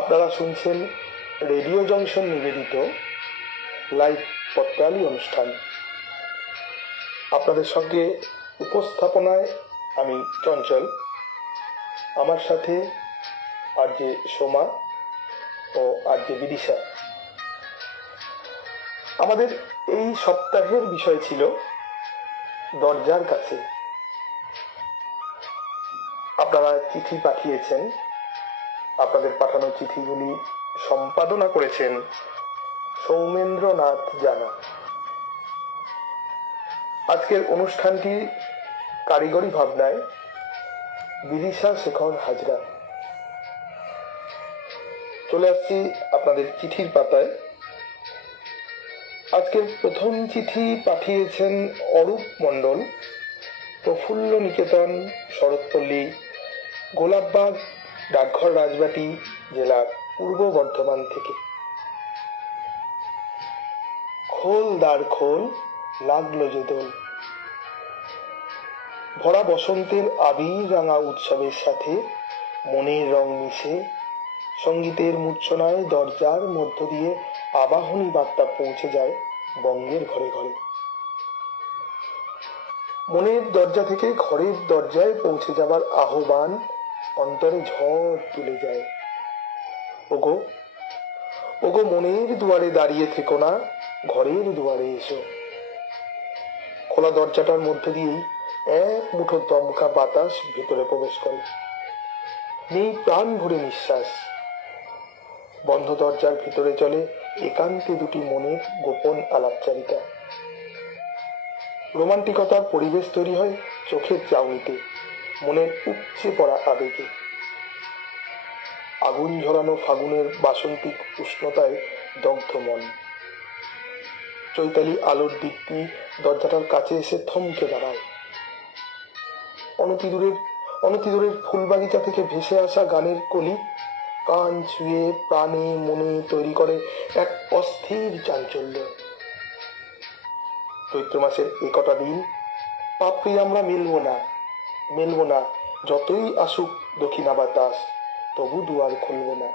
আপনারা শুনছেন radio junction নিবেদিত লাইভ পটকালি অনুষ্ঠান। আপনাদের সঙ্গে উপস্থাপনায় আমি চঞ্চল, আমার সাথে আরজে সোমা ও আরজে বিদিশা। আমাদের এই সপ্তাহের বিষয় ছিল দরজার কাছে। আপনারা চিঠি পাঠিয়েছেন, আপনাদের পাঠানো চিঠিগুলি সম্পাদনা করেছেন সৌমেন্দ্রনাথ জানা। আজকের অনুষ্ঠানটি কারিগরি ভাবনায় বিদিশা শেখর হাজরা। চলে আসছি আপনাদের চিঠির পাতায়। আজকের প্রথম চিঠি পাঠিয়েছেন অরূপ মণ্ডল, প্রফুল্ল নিকেতন, শরৎপল্লী, গোলাপবাগ, ডাকঘর রাজবাটি, জেলার পূর্ব বর্ধমান থেকে। খোল দ্বার খোল, লাগলো যে দোল। ভরা বসন্তের আবির রাঙা উৎসবের সাথে মনের রং মিশে সঙ্গীতের মূর্ছনায় দরজার মধ্য দিয়ে আবাহনী বার্তা পৌঁছে যায় বঙ্গের ঘরে ঘরে। মনের দরজা থেকে ঘরের দরজায় পৌঁছে যাবার আহ্বান অন্তরে ঝড় তুলে যায়। ওগো ওগো মনের দুয়ারে দাঁড়িয়ে থেকো না, ঘরের দুয়ারে এসো। খোলা দরজাটার মধ্যে দিয়েই এক মুঠো দমকা বাতাস ভেতরে প্রবেশ করে। নেই প্রাণ ভরে নিঃশ্বাস। বন্ধ দরজার ভিতরে চলে একান্তে দুটি মনের গোপন আলাপচারিতা। রোমান্টিকতার পরিবেশ তৈরি হয় চোখের চাউনিতে, মনের উপচে পড়া আবেগে। আগুন ঝরানো ফাগুনের বাসন্তিক উষ্ণতায় দগ্ধ মন। চৈতালি আলোর দিকটি দরজাটার কাছে এসে থমকে দাঁড়ায়। অনতিদূরের ফুলবাগিচা থেকে ভেসে আসা গানের কলি কান ছুঁয়ে প্রাণে মনে তৈরি করে এক অস্থির চাঞ্চল্য। চৈত্র মাসের একটা দিন পাপড়ি আমরা মেলবো না, যতই আসুক দক্ষিণা বাতাস, তবু দুয়ার খুলব না।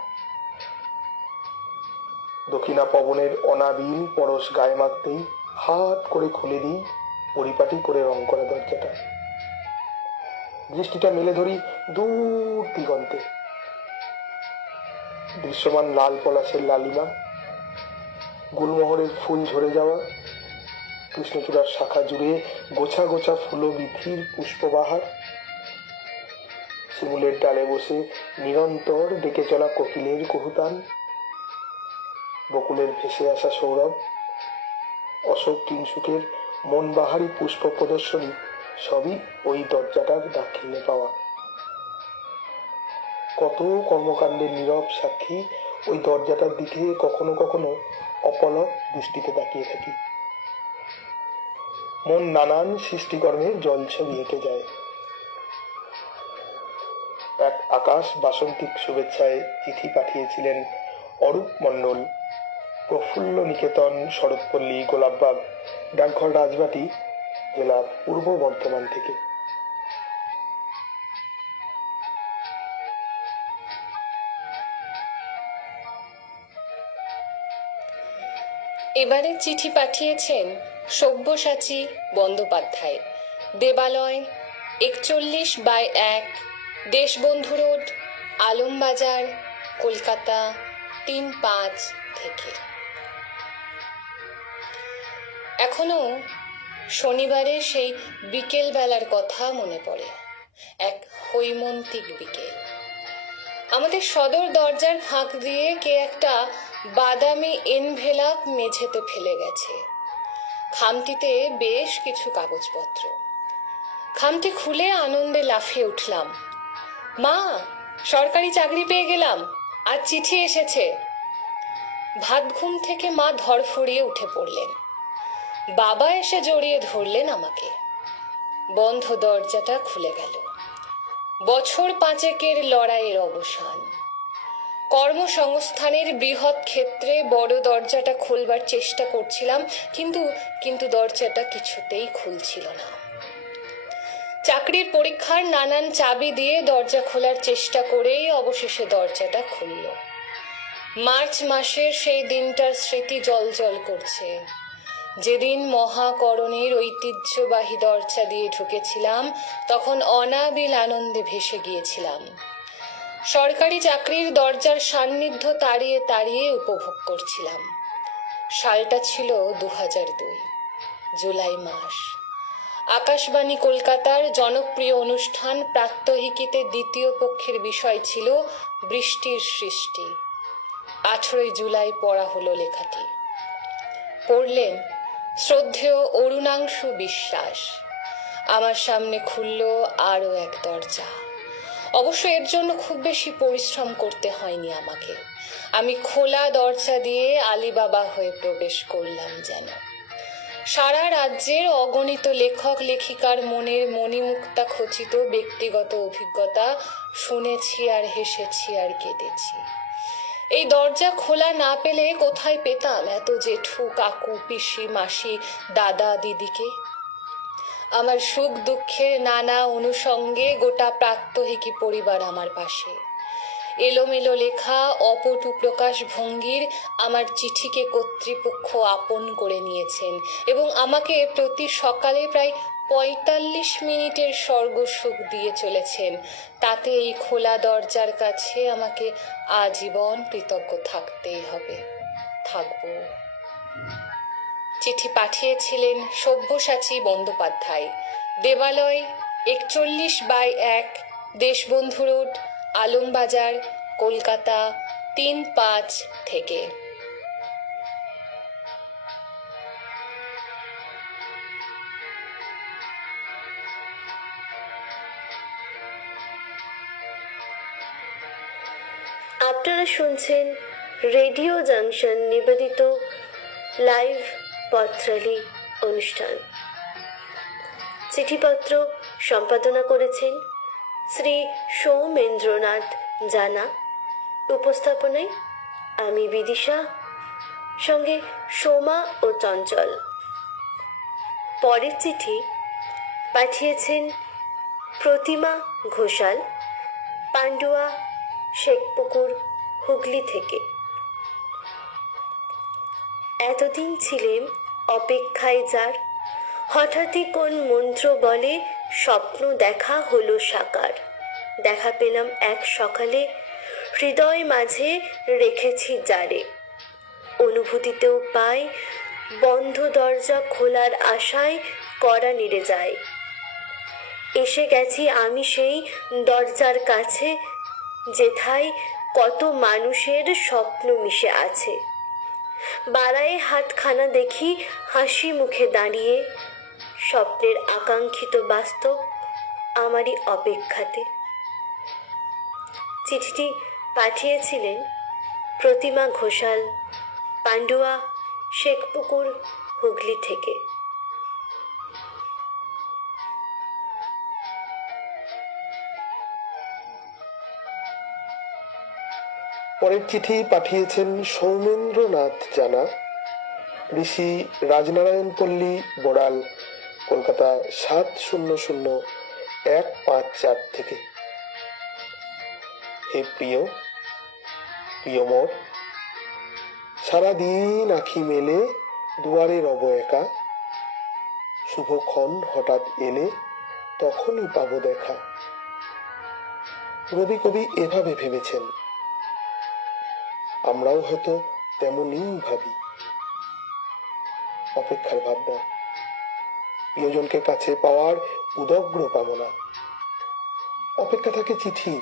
দক্ষিণা পবনের অনাবিল পরশ গায়ে মাখতেই হাত করে খুলে দিই পরিপাটি করে রং করা দরজাটা। দৃষ্টিটা মেলে ধরি দূর দিগন্তে। দৃশ্যমান লাল পলাশের লালিমা, গুলমোহরের ফুল ঝরে যাওয়া, কৃষ্ণচূড়ার শাখা জুড়ে গোছা গোছা ফুলবিথির পুষ্পবাহার, শিমুলের ডালে বসে নিরন্তর ডেকে চলা কোকিলের কুহুতান, বকুলের ভেসে আসা সৌরভ, অশোক কিংসুকের মন বাহারি পুষ্প প্রদর্শনী সবই ওই দরজাটার দাক্ষিণ্যে পাওয়া। কত কর্মকাণ্ডের নীরব সাক্ষী ওই দরজাটার দিকে কখনো কখনো অপলক দৃষ্টিতে তাকিয়ে থাকি। মন নানান সৃষ্টিকর্মের জলছবি এঁকে যায়। এক আকাশ বাসন্তিক শুভেচ্ছায় চিঠি পাঠিয়েছিলেন অরূপ মণ্ডল, প্রফুল্ল নিকেতন, শরৎপল্লী, গোলাপবাগ, ডাকঘর রাজবাটি, জেলা পূর্ব বর্ধমান থেকে। এবারে চিঠি পাঠিয়েছেন সব্যসাচী বন্দ্যোপাধ্যায়, দেবালয়, 41/1, দেশবন্ধু রোড, আলমবাজার, কলকাতা 3-5 থেকে। এখনো শনিবারের সেই বিকেল বেলার কথা মনে পড়ে। এক হৈমন্তিক বিকেল। আমাদের সদর দরজার ফাঁক দিয়ে কে একটা বাদামি এনভেলাপ মেঝেতে ফেলে গেছে। খামটিতে বেশ কিছু কাগজপত্র। খামটি খুলে আনন্দে লাফিয়ে উঠলাম। মা, সরকারি চাকরি পেয়ে গেলাম, আজ চিঠি এসেছে। ভাত ঘুম থেকে মা ধরফড়িয়ে উঠে পড়লেন। বাবা এসে জড়িয়ে ধরলেন আমাকে। বন্ধ দরজাটা খুলে গেল। বছর 5 লড়াইয়ের অবসান। কর্মসংস্থানের বৃহৎ ক্ষেত্রে বড় দরজাটা খুলবার চেষ্টা করছিলাম, কিন্তু দরজাটা কিছুতেই খুলছিল না। চাকরির পরীক্ষার নানান চাবি দিয়ে দরজা খোলার চেষ্টা করেই অবশেষে দরজাটা খুলল। মার্চ মাসের সেই দিনটার স্মৃতি জল করছে, যেদিন মহাকরণের ঐতিহ্যবাহী দরজা দিয়ে ঢুকেছিলাম। তখন অনাবিল আনন্দে ভেসে গিয়েছিলাম। সরকারি চাকরির দরজার সান্নিধ্য তাড়িয়ে তাড়িয়ে উপভোগ করছিলাম। সালটা ছিল 2002, জুলাই মাস। আকাশবাণী কলকাতার জনপ্রিয় অনুষ্ঠান প্রাত্যহিকীতে দ্বিতীয় পক্ষের বিষয় ছিল বৃষ্টির সৃষ্টি। 18 জুলাই পড়া হলো লেখাটি। পড়লেন শ্রদ্ধেয় অরুণাংশু বিশ্বাস। আমার সামনে খুলল আরও এক দরজা। অবশ্য এর জন্য খুব বেশি পরিশ্রম করতে হয়নি আমাকে। আমি খোলা দরজা দিয়ে আলিবাবা হয়ে প্রবেশ করলাম যেন। সারা রাজ্যের অগণিত লেখক লেখিকার মনের মণিমুক্তা খচিত ব্যক্তিগত অভিজ্ঞতা শুনেছি আর হেসেছি আর কেঁদেছি। এই দরজা খোলা না পেলে কোথায় পেতাম এত জেঠু কাকু পিসি মাসি দাদা দিদিকে? আমার সুখ দুঃখের নানা অনুষঙ্গে গোটা প্রাত্যহিকী পরিবার আমার পাশে। এলোমেলো লেখা অপটু প্রকাশ ভঙ্গির আমার চিঠিকে কর্তৃপক্ষ আপন করে নিয়েছেন এবং আমাকে প্রতি সকালে প্রায় 45 মিনিটের স্বর্গসুখ দিয়ে চলেছেন। তাতে এই খোলা দরজার কাছে আমাকে আজীবন কৃতজ্ঞ থাকতেই হবে, থাকব। চিঠি পাঠিয়েছিলেন সব্যসাচী বন্দ্যোপাধ্যায়, দেবালয় 41/1, দেশবন্ধু রোড, আলমবাজার, কলকাতা 3-5 থেকে। আপনারা শুনছেন রেডিও জাংশন নিবেদিত লাইভ পত্রালি অনুষ্ঠান। চিঠিপত্র সম্পাদনা করেছেন শ্রী সৌমেন্দ্রনাথ জানা। উপস্থাপনায় আমি বিদিশা, সঙ্গে সোমা ও চঞ্চল। পরের চিঠি পাঠিয়েছেন প্রতিমা ঘোষাল, পান্ডুয়া, শেখপুকুর, হুগলি থেকে। এতদিন ছিলেম অপেক্ষায় যার, হঠাৎই কোন মন্ত্র বলে স্বপ্ন দেখা হলো সাকার। দেখা পেলাম এক সকালে, হৃদয় মাঝে রেখেছি যারে। অনুভূতিতেও পাই বন্ধ দরজা খোলার আশায় কড়া নেড়ে যায়। এসে গেছি আমি সেই দরজার কাছে, যেথায় কত মানুষের স্বপ্ন মিশে আছে। বাড়ায় হাতখানা দেখি হাসি মুখে দাঁড়িয়ে, স্বপ্নের আকাঙ্ক্ষিত বাস্তব আমারই অপেক্ষাতে। চিঠিটি পাঠিয়েছিলেন প্রতিমা ঘোষাল, পান্ডুয়া, শেখপুকুর, হুগলি থেকে। পরের চিঠি পাঠিয়েছেন সৌমেন্দ্রনাথ জানা, ঋষি রাজনারায়ণ পল্লী, বোড়াল, কলকাতা 700154 থেকে। হে প্রিয় মোর, সারাদিন আঁখি মেলে দুয়ারে রব একা। শুভক্ষণ হঠাৎ এলে তখনই পাবো দেখা। রবি কবি এভাবে ভেবেছেন, আমরাও হয়তো তেমনই ভাবি। অপেক্ষার ভাবনা, প্রিয়জনকে কাছে পাওয়ার উদগ্র কামনা। অপেক্ষা থাকে চিঠি,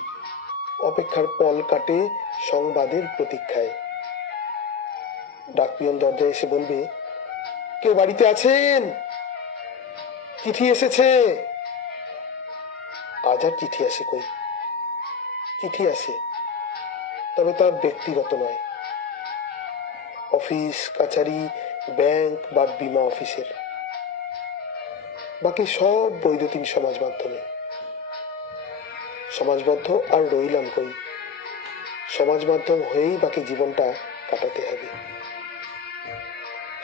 অপেক্ষার পল কাটে সংবাদের প্রতীক্ষায়। ডাকপিয়ন দরজায় এসে বলবে, কেউ বাড়িতে আছেন? চিঠি এসেছে। আজ আর চিঠি আসে কই? চিঠি আসে, তবে তার ব্যক্তিগত নয়। অফিস কাছারি, ব্যাংক বা বীমা অফিসের। বাকি সব বৈদ্যুতিন সমাজ মাধ্যমে। সমাজবদ্ধ আর রইলাম কই? সমাজ মাধ্যম হয়েই বাকি জীবনটা কাটাতে হবে।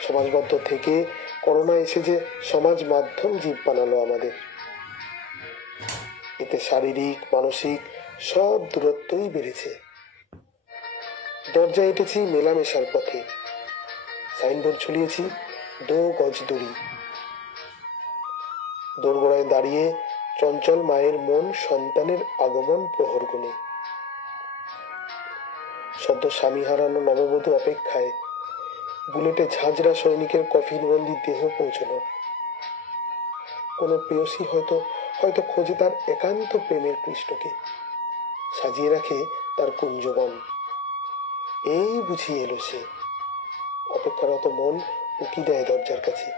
সমাজবদ্ধ থেকে করোনা এসে যে সমাজ মাধ্যম জীব বানালো আমাদের। এতে শারীরিক মানসিক সব দূরত্বই বেড়েছে। দরজায় এঁটেছি মেলামেশার পথে, সাইনবোর্ড ঝুলিয়েছি 2 গজ দূরি। দোরগোড়ায় দাঁড়িয়ে চঞ্চল মায়ের মন সন্তানের আগমন প্রহর গুনে। সদ্য স্বামী হারানো নববধূ অপেক্ষায়, বুলেটে ঝাঁঝরা সৈনিকের কফিনবন্দি দেহ পৌঁছানো। কোনো প্রেয়সী হয়তো হয়তো খোঁজে তার একান্ত প্রেমের কৃষ্ণকে, সাজিয়ে রাখে তার কুঞ্জবন। এই বুঝি এলো সে। অপেক্ষারত মন উকি দেয় দরজার কাছে।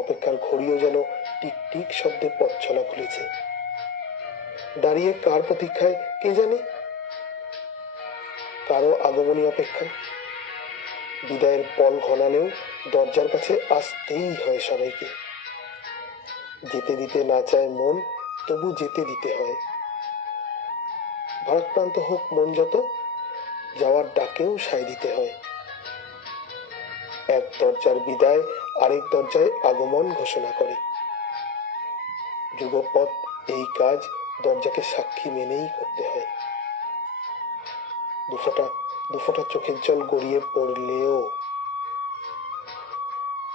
অপেক্ষার ঘড়িও যেন টিক টিক শব্দে পথ চলা খুলেছে। দাঁড়িয়ে কার প্রতীক্ষায় কে জানে? কারো আগমনী অপেক্ষা। বিদায়ের পল ঘনালেও দরজার কাছে আসতেই হয় সবাইকে। যেতে দিতে না চায় মন, তবু যেতে দিতে হয়। ভারাক্রান্ত হোক মন যত, যাওয়ার ডাকেও সায় দিতে হয়। এক দরজার বিদায় আরেক দরজায় আগমন ঘোষণা করে। যুগপৎ এই কাজ দরজাকে সাক্ষী মেনেই করতে হয়। দুফোঁটা চোখের জল গড়িয়ে পড়লেও।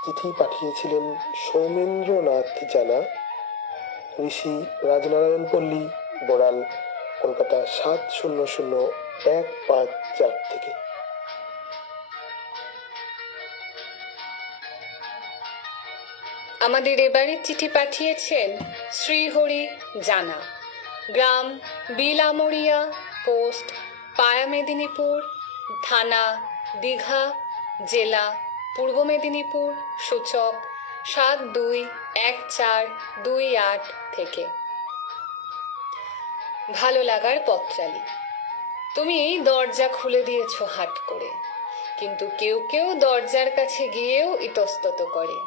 চিঠি পাঠিয়েছিলেন সৌমেন্দ্রনাথ জানা, ঋষি, রাজনারায়ণ পল্লী, বড়াল, কলকাতা 700154 থেকে। আমাদের এবারের চিঠি পাঠিয়েছেন শ্রীহরি জানা, গ্রাম বিলামরিয়া, পোস্ট পায়া মেদিনীপুর, থানা দীঘা, জেলা পূর্ব মেদিনীপুর, সূচক 721428 থেকে। ভালো লাগার পত্রালি, তুমি দরজা খুলে দিয়েছো হাট করে, কিন্তু কেউ কেউ দরজার কাছে গিয়েও ইতস্তত করে,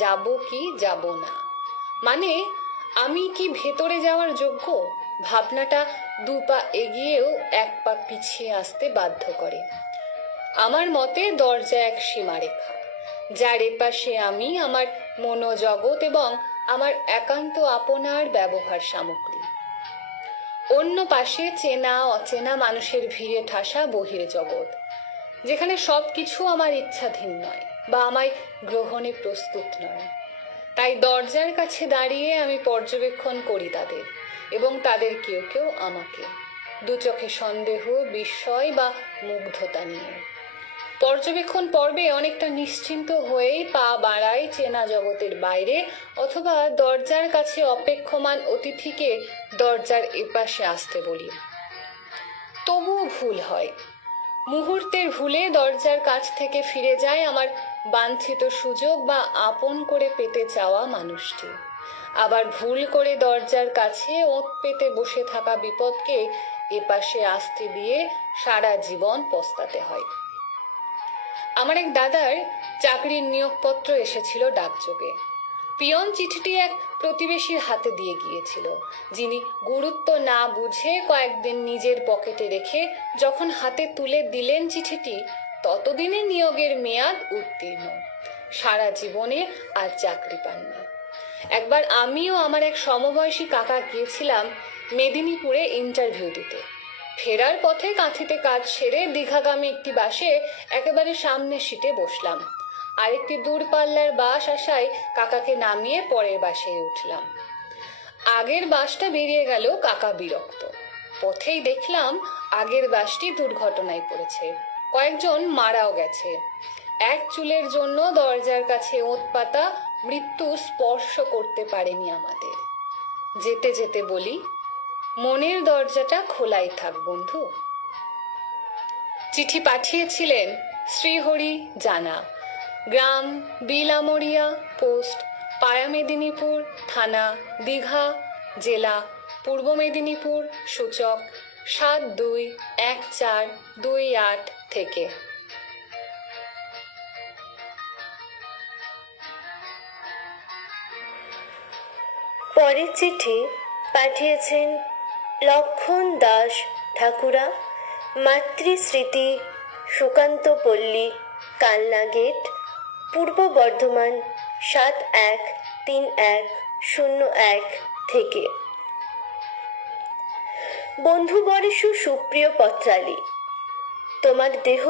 যাব কি যাব না, মানে আমি কি ভেতরে যাওয়ার যোগ্য? ভাবনাটা 2 পা এগিয়েও 1 পা পিছিয়ে আসতে বাধ্য করে। আমার মতে দরজা এক সীমারেখা, যার এপাশে আমি, আমার মনোজগৎ এবং আমার একান্ত আপনার ব্যবহার সামগ্রী। অন্য পাশে চেনা অচেনা মানুষের ভিড়ে ঠাসা বহির জগৎ, যেখানে সবকিছু আমার ইচ্ছাধীন নয় বা আমায় গ্রহণে প্রস্তুত নয়। তাই দরজার কাছে দাঁড়িয়ে আমি পর্যবেক্ষণ করি তাদের, এবং তাদের কেউ কেউ আমাকে, 2 চোখে সন্দেহ, বিস্ময় বা মুগ্ধতা নিয়ে। পর্যবেক্ষণ পর্বে অনেকটা নিশ্চিন্ত হয়েই পা বাড়াই চেনা জগতের বাইরে, অথবা দরজার কাছে অপেক্ষমান অতিথিকে দরজার এপাশে আসতে বলি। তবুও ভুল হয়। মুহূর্তের ভুলে দরজার কাছ থেকে ফিরে যায় আমার বাঞ্ছিত সুযোগ বা আপন করে পেতে চাওয়া মানুষটি। আবার ভুল করে দরজার কাছে ওঁত পেতে বসে থাকা বিপদকে এপাশে আসতে দিয়ে সারা জীবন পস্তাতে হয়। আমার এক দাদার চাকরির নিয়োগপত্র এসেছিল ডাকযোগে। পিয়ন চিঠিটি এক প্রতিবেশীর হাতে দিয়ে গিয়েছিল, যিনি গুরুত্ব না বুঝে কয়েকদিন নিজের পকেটে রেখে যখন হাতে তুলে দিলেন চিঠিটি, ততদিনে নিয়োগের মেয়াদ উত্তীর্ণ। সারা জীবনে আর চাকরি পাননি। একবার আমিও আমার এক সমবয়সী কাকা গিয়েছিলাম মেদিনীপুরে ইন্টারভিউ দিতে। ফেরার পথে কাঁথিতে কাজ সেরে দীঘাগামী একটি বাসে একেবারে সামনের সিটে বসলাম। আরেকটি দূরপাল্লার বাস আসায় কাকাকে নামিয়ে পরের বাসে উঠলাম। আগের বাসটা বেরিয়ে গেল, কাকা বিরক্ত। পথেই দেখলাম আগের বাসটি দুর্ঘটনায় পড়েছে, কয়েকজন মারাও গেছে। এক চুলের জন্য দরজার কাছে ওঁত পাতা মৃত্যু স্পর্শ করতে পারেনি আমাদের। যেতে যেতে বলি, মনের দরজাটা খোলাই থাক বন্ধু। চিঠি পাঠিয়েছিলেন শ্রীহরি জানা, গ্রাম বিলামরিয়া, পোস্ট পায়া মেদিনীপুর, থানা দীঘা, জেলা পূর্ব মেদিনীপুর, সূচক 721428 থেকে। পরের চিঠি পাঠিয়েছেন লক্ষণ দাস ঠাকুরা, মাতৃস্মৃতি, সুকান্ত পল্লী, কালনা গেট, পূর্ব বর্ধমান 713101 থেকে। বন্ধু বরেষু সুপ্রিয় পত্রালী, তোমার দেহ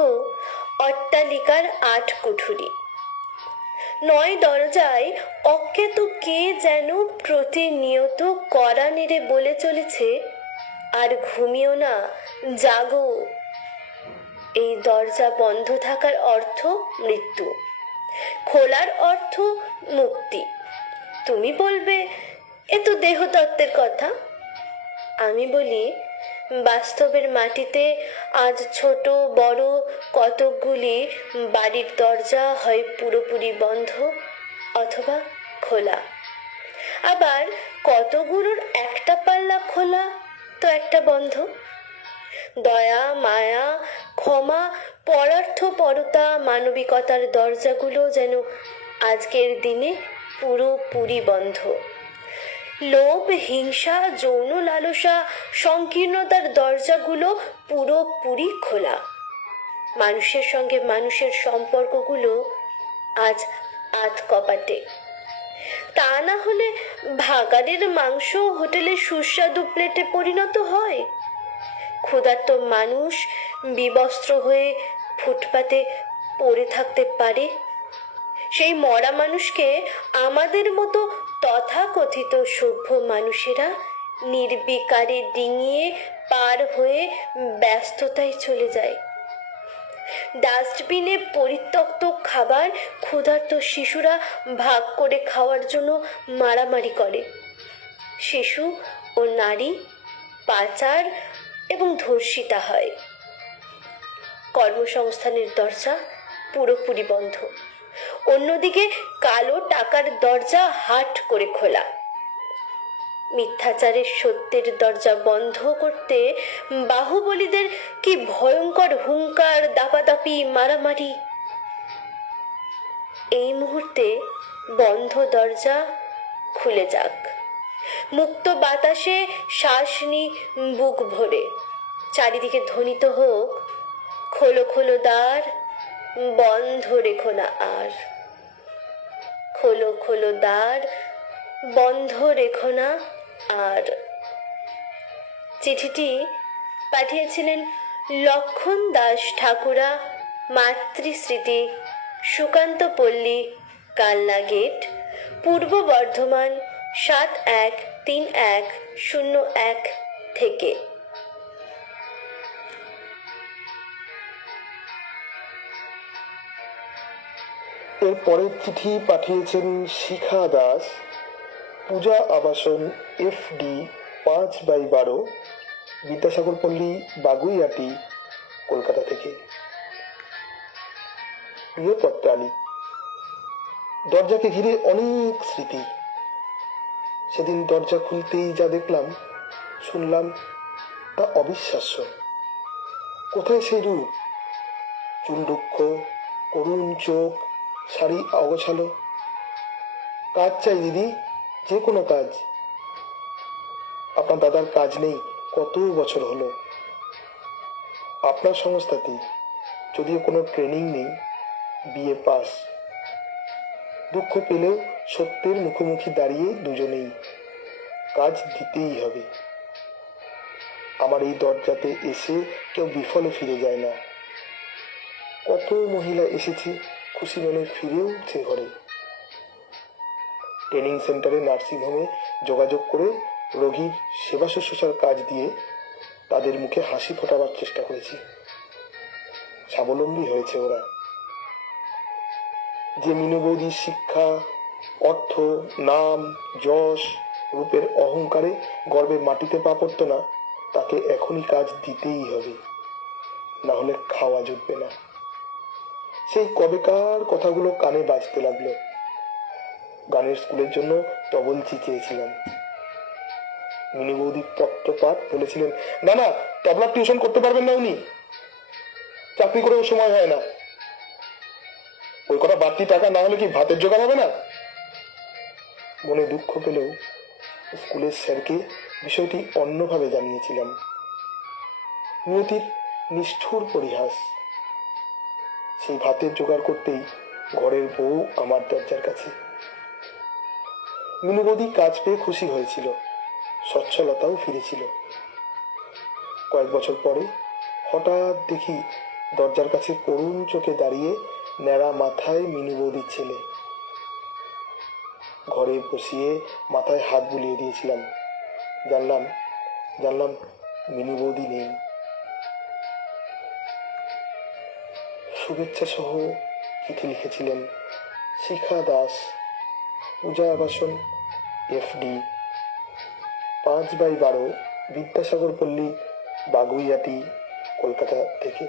অট্টালিকার ৮ কুঠুরি। ৯ দরজায় অজ্ঞাত কে যেন প্রতিনিয়ত কড়া নেড়ে বলে চলেছে, আর ঘুমিও না, জাগো। এই দরজা বন্ধ থাকার অর্থ মৃত্যু, খোলার অর্থ মুক্তি। তুমি বলবে এ তো দেহতত্ত্বের কথা। আমি বলি, বাস্তবের মাটিতে আজ ছোট বড় কতকগুলি বাড়ির দরজা হয় পুরোপুরি বন্ধ অথবা খোলা, আবার কতগুলোর একটা পাল্লা খোলা তো একটা বন্ধ। দয়া, মায়া, ক্ষমা, পরার্থপরতা, মানবিকতার দরজাগুলো যেন আজকের দিনে পুরোপুরি বন্ধ। লোভ, হিংসা, যৌন লালসা, সংকীর্ণতার দরজাগুলো পুরোপুরি খোলা। মানুষের সঙ্গে মানুষের সম্পর্কগুলো আজ আধ কপাটে। তা না হলে ভাগাড়ের মাংস হোটেলের সুস্বাদু প্লেটে পরিণত হয়। ক্ষুধার্ত মানুষ বিবস্ত্র হয়ে ফুটপাতে পড়ে থাকতে পারে। সেই মরা মানুষকে আমাদের মতো তথাকথিত সভ্য মানুষেরা নির্বিকারে ডিঙিয়ে পার হয়ে ব্যস্ততায় চলে যায়। ডাস্টবিনে পরিত্যক্ত খাবার ক্ষুধার্ত শিশুরা ভাগ করে খাওয়ার জন্য মারামারি করে। শিশু ও নারী পাচার এবং ধর্ষিতা হয়। কর্মসংস্থানের দরজা পুরোপুরি বন্ধ। অন্যদিকে কালো টাকার দরজা হাট করে খোলা। মিথ্যাচারের সত্যের দরজা বন্ধ করতে বাহুবলীদের কি ভয়ঙ্কর হুঙ্কার, দাপাদাপি, মারামারি। এই মুহূর্তে বন্ধ দরজা খুলে যাক। মুক্ত বাতাসে শ্বাস নি বুক ভরে। চারিদিকে ধ্বনিত হোক, খোলো খোলো দ্বার, বন্ধ রেখো না আর। খোলো খোলো দ্বার, বন্ধ রেখো না আর। চিঠিটি পাঠিয়েছিলেন লক্ষণ দাস ঠাকুরা, মাতৃস্মৃতি, সুকান্ত পল্লী, কালনা গেট, পূর্ব বর্ধমান ৭১৩১০১ থেকে। এর পরের চিঠি পাঠিয়েছেন শিখা দাস, পূজা আবাসন, FD 5/12, বিদ্যাসাগর পল্লী, বাগুইআটি, কলকাতা থেকে। প্রিয় পত্রালী, দরজাকে ঘিরে অনেক স্মৃতি। সেদিন দরজা খুলতেই যা দেখলাম, শুনলাম, তা অবিশ্বাস্য। কোথায় সেই রূপ? চুল রুক্ষ, করুণ চোখ, শাড়ি অগোছালো। কাজ চাই দিদি, যে কোনো কাজ। আপনার দাদার কাজ নেই কত বছর হলো। আপনার সংস্থাতেই, যদিও কোনো ট্রেনিং নেই, BA পাস। দুঃখ পেলেও সত্যের মুখোমুখি দাঁড়িয়ে দুজনেই কাজ দিতেই হবে। আমার এই দরজাতে এসে কেউ বিফলে ফিরে যায় না। কত মহিলা এসেছে খুশি মনে, ফিরেওছে ঘরে। ট্রেনিং সেন্টারে, নার্সিংহোমে যোগাযোগ করে রোগীর সেবা শুশ্রূষার কাজ দিয়ে তাদের মুখে হাসি ফোটাবার চেষ্টা করেছি। স্বাবলম্বী হয়েছে ওরা। যে মিনু বৌদির শিক্ষা, অর্থ, নাম, যশ, রূপের অহংকারে গর্বে মাটিতে পা পড়ত না, তাকে এখনই কাজ দিতেই হবে, না হলে খাওয়া জুটবে না। সেই কবেকার কথাগুলো কানে বাজতে লাগলো। গানের স্কুলের জন্য তবলচি চেয়েছিলাম। মিনু বৌদি পত্রপাঠ বলেছিলেন, না না, তবলার টিউশন করতে পারবেন না উনি, চাকরি করেও সময় হয় না। ওই কটা বাড়তি টাকা না হলে কি ভাতের জোগাড় হবে না? মনে দুঃখ পেলেও স্কুলের স্যারকে বিষয়টি অন্যভাবে জানিয়েছিলাম। নিয়তির নিষ্ঠুর পরিহাস। সেই ভাতের জোগাড় করতেই ঘরের বউ আমার দরজার কাছে। মিনু বৌদি কাজ পেয়ে খুশি হয়েছিল, সচ্ছলতাও ফিরেছিল। কয়েক বছর পরে হঠাৎ দেখি দরজার কাছে করুণ চোখে দাঁড়িয়ে ন্যাড়া মাথায় মিনু বৌদির ছেলে। ঘরে বসিয়ে মাথায় হাত বুলিয়ে দিয়েছিলাম। জানলাম জানলাম মিনু বৌদি নেই। শুভেচ্ছা সহ চিঠি লিখেছিলেন শিখা দাস, পূজা আবাসন, FD, 5/12, বিদ্যাসাগর পল্লী, বাগুইয়াটি, কলকাতা থেকে।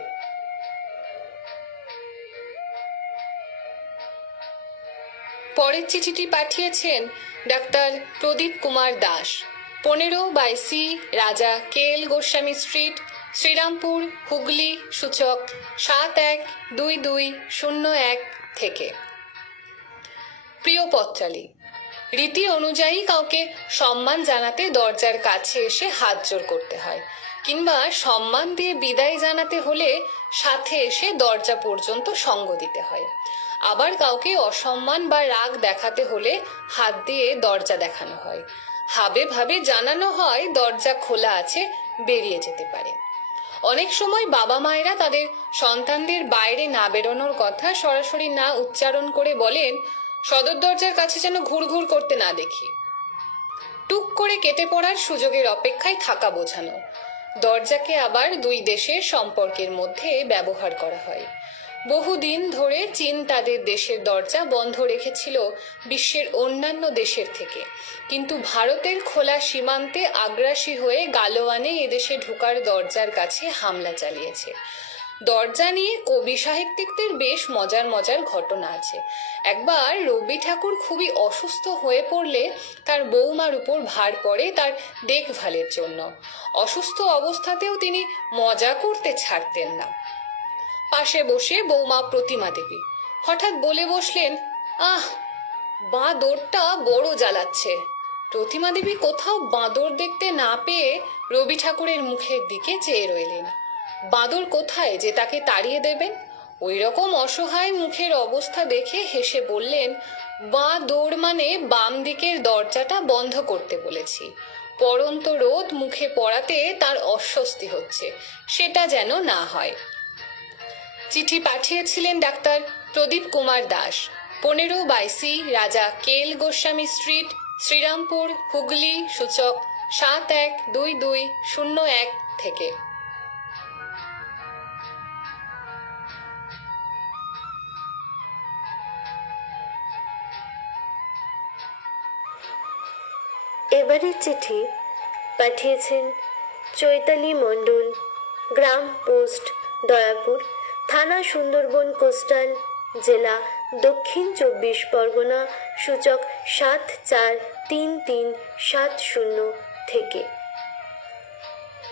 পরের চিঠিটি পাঠিয়েছেন ডাক্তার প্রদীপ কুমার দাস, 15/C, রাজা কেএল গোস্বামী স্ট্রিট, শ্রীরামপুর, হুগলি, সূচক 712201 থেকে। প্রিয় পত্রালী, রীতি অনুযায়ী কাউকে সম্মান জানাতে দরজার কাছে এসে হাত জোড় করতে হয়, কিংবা সম্মান দিয়ে বিদায় জানাতে হলে সাথে এসে দরজা পর্যন্ত সঙ্গ দিতে হয়। আবার কাউকে অসম্মান বা রাগ দেখাতে হলে হাত দিয়ে দরজা দেখানো হয়, হাবে ভাবে জানানো হয় দরজা খোলা আছে, বেরিয়ে যেতে পারে। অনেক সময় বাবা মায়েরা তাদের সন্তানদের বাইরে না বেরোনোর কথা সরাসরি না উচ্চারণ করে বলেন, সদর দরজার কাছে যেন ঘুরঘুর করতে না দেখি। টুক করে কেটে পড়ার সুযোগের অপেক্ষায় থাকা বোঝানো। দরজাকে আবার দুই দেশের সম্পর্কের মধ্যে ব্যবহার করা হয়। বহুদিন ধরে চীন তাদের দেশের দরজা বন্ধ রেখেছিল বিশ্বের অন্যান্য দেশের থেকে, কিন্তু ভারতের খোলা সীমান্তে আগ্রাসী হয়ে গালোয়ানে এদেশে ঢোকার দরজার কাছে হামলা চালিয়েছে। দরজা নিয়ে কবি সাহিত্যিকদের বেশ মজার মজার ঘটনা আছে। একবার রবি ঠাকুর খুবই অসুস্থ হয়ে পড়লে তার বৌমার উপর ভার পড়ে তার দেখভালের জন্য। অসুস্থ অবস্থাতেও তিনি মজা করতে ছাড়তেন না। পাশে বসে বৌমা প্রতিমা দেবী হঠাৎ বলে বসলেন, আহ, বাঁদরটা বড় জ্বালাচ্ছে। প্রতিমা দেবী কোথাও বাঁদর দেখতে না পেয়ে রবি ঠাকুরের মুখের দিকে চেয়ে রইলেন। বাঁদর কোথায় যে তাকে তাড়িয়ে দেবেন? ওই রকম অসহায় মুখের অবস্থা দেখে হেসে বললেন, বাঁদর মানে বাম দিকের দরজাটা বন্ধ করতে বলেছি। পড়ন্ত রোদ মুখে পড়াতে তার অস্বস্তি হচ্ছে, সেটা যেন না হয়। চিঠি পাঠিয়েছিলেন ডাক্তার প্রদীপ কুমার দাস, 15/C, রাজা কেএল গোস্বামী স্ট্রিট, শ্রীরামপুর, হুগলি, সূচক 712201 থেকে। এবারের চিঠি পাঠিয়েছেন চৈতালি মণ্ডল, গ্রাম পোস্ট দয়াপুর, থানা সুন্দরবন, কোস্টাল, জেলা দক্ষিণ 24 পরগনা, সূচক 743370 থেকে।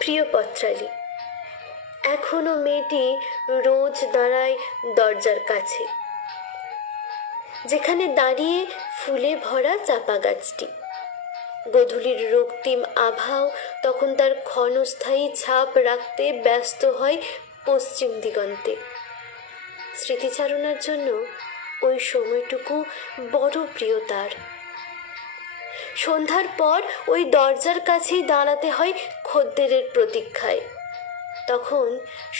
প্রিয় পত্রালী, এখনো মেয়েটি রোজ দাঁড়ায় দরজার কাছে, যেখানে দাঁড়িয়ে ফুলে ভরা চাপা গাছটি। গোধূলির রক্তিম আভাও তখন তার ক্ষণস্থায়ী ছাপ রাখতে ব্যস্ত হয় পশ্চিম দিগন্তে। স্মৃতিচারণার জন্য ওই সময়টুকু বড় প্রিয় তার। সন্ধ্যার পর ওই দরজার কাছেই দাঁড়াতে হয় খদ্দেরের প্রতীক্ষায়। তখন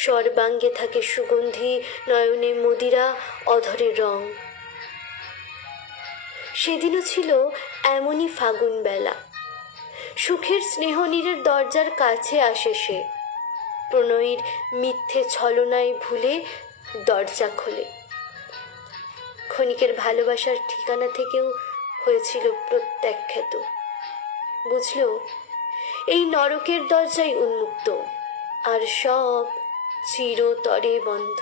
সর্বাঙ্গে থাকে সুগন্ধি, নয়নে মদিরা, অধরে রং। সেদিনও ছিল এমনই ফাগুন বেলা। সুখের স্নেহনীরের দরজার কাছে আসে সে, প্রণয়ীর মিথ্যে ছলনায় ভুলে দরজা খোলে। ক্ষণিকের ভালোবাসার ঠিকানা থেকেও হয়েছিল প্রত্যাখ্যাত। বুঝল এই নরকের দরজাই উন্মুক্ত, আর সব চিরতরে বন্ধ।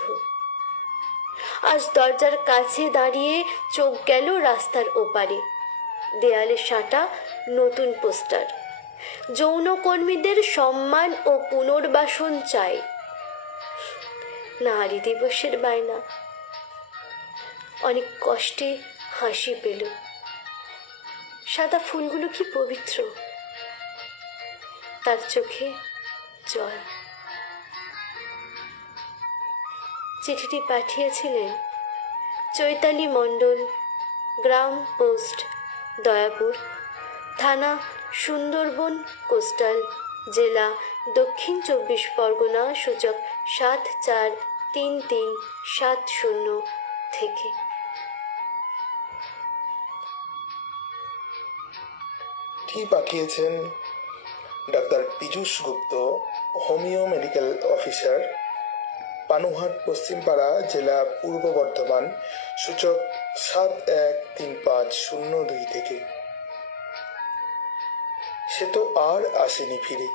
আজ দরজার কাছে দাঁড়িয়ে চোখ গেল রাস্তার ওপারে। দেয়ালে সাঁটা নতুন পোস্টার, যৌনকর্মীদের সম্মান ও পুনর্বাসন চাই। নারী দিবসের বায়না। অনেক কষ্টে হাসি পেল। সাদা ফুলগুলো কি পবিত্র, তার চোখে জল। চিঠিটি পাঠিয়েছিলেন চৈতালি মণ্ডল, গ্রাম পোস্ট দয়াপুর, থানা সুন্দরবন, কোস্টাল, জেলা দক্ষিণ 24 পরগনা, সূচক 743370 3370 থেকে। চিঠি পাঠিয়েছেন ডাক্তার পীযূষ গুপ্ত, হোমিও মেডিকেল অফিসার, পানুহাট, পশ্চিমপাড়া, জেলা পূর্ব বর্ধমান, সূচক 713502 থেকে। সে তো আর আসেনি ফিরে।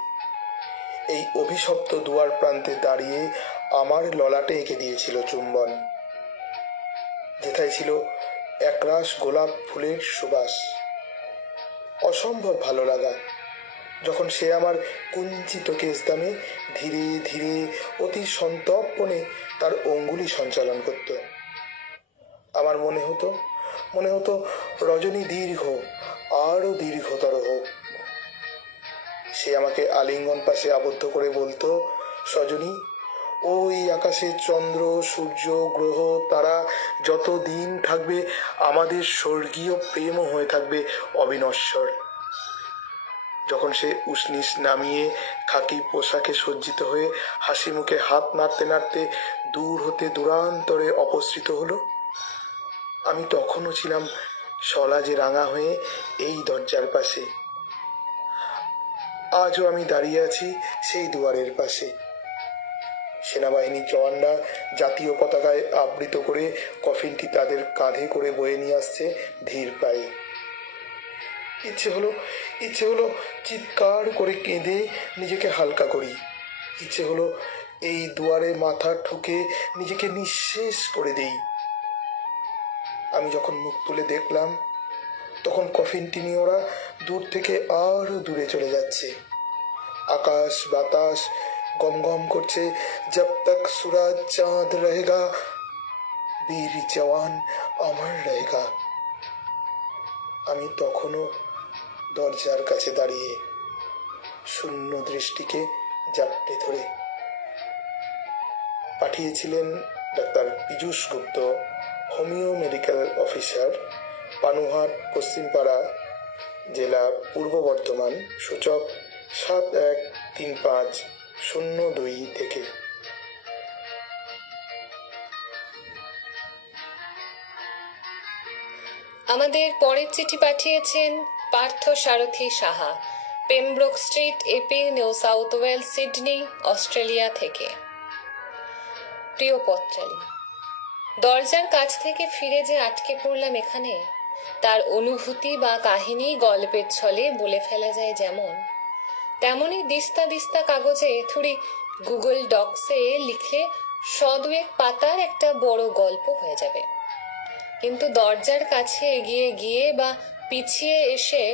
এই অভিশপ্ত দুয়ার প্রান্তে দাঁড়িয়ে আমার ললাটে এঁকে দিয়েছিল চুম্বন, যেথায় ছিল একরাশ গোলাপ ফুলের সুবাস। অসম্ভব ভালো লাগা যখন সে আমার কুঞ্চিত কেশদামে ধীরে ধীরে অতি সন্তর্পণে তার অঙ্গুলি সঞ্চালন করত। আমার মনে হতো রজনী দীর্ঘ, আরো দীর্ঘতর হোক। সে আমাকে আলিঙ্গন পাশে আবদ্ধ করে বলতো, সজনী, ওই আকাশে চন্দ্র, সূর্য, গ্রহ, তারা যত দিন থাকবে আমাদের স্বর্গীয় প্রেমও হয়ে থাকবে অবিনশ্বর। যখন সে উষ্ণিস নামিয়ে খাকি পোশাকে সজ্জিত হয়ে হাসি মুখে হাত নাড়তে নাড়তে দূর হতে দূরান্তরে অপসৃত হলো, আমি তখনও ছিলাম সলাজে রাঙা হয়ে এই দরজার পাশে। আজও আমি দাঁড়িয়ে আছি সেই দুয়ারের পাশে। সেনাবাহিনীর জওয়ানরা জাতীয় পতাকায় আবৃত করে কফিনটি তাদের কাঁধে করে বয়ে নিয়ে আসছে ধীর পায়ে। ইচ্ছে হলো চিৎকার করে কেঁদে নিজেকে হালকা করি। ইচ্ছে হলো এই দুয়ারে মাথা ঠুকে নিজেকে নিঃশেষ করে দেই। আমি যখন মুখ তুলে দেখলাম, তখন কফিনটি নিয়ে ওরা দূর থেকে আরো দূরে চলে যাচ্ছে। আকাশ বাতাস গম গম করছে, জব তক সুরজ চাঁদ রহেগা, বীর জওয়ান অমর রহেগা। আমি তখনও দরজার কাছে দাঁড়িয়ে শূন্য দৃষ্টিকে জাপটে ধরে। পাঠিয়েছিলেন ডাক্তার পীযূষ গুপ্ত, হোমিও মেডিকেল অফিসার, পানুহাট, পশ্চিমপাড়া, জেলা পূর্ব বর্ধমান, সূচক 713502 থেকে। আমাদের পরের চিঠি পাঠিয়েছেন Partha Sarathi Saha, Pembroke street, AP, New South Wales, Sydney, Australia থেকে। প্রিয় পত্রালী, দরজার কাছ থেকে ফিরে যে আটকে পড়লাম এখানে, তার অনুভূতি বা কাহিনী গল্পের ছলে বলে ফেলা যায় যেমন, তেমনি দিস্তা দিস্তা কাগজে থুড়ি গুগল ডক্সে লিখলে সদুয়েক পাতার একটা বড় গল্প হয়ে যাবে। কিন্তু দরজার কাছে এগিয়ে গিয়ে বা পিছিয়ে এসে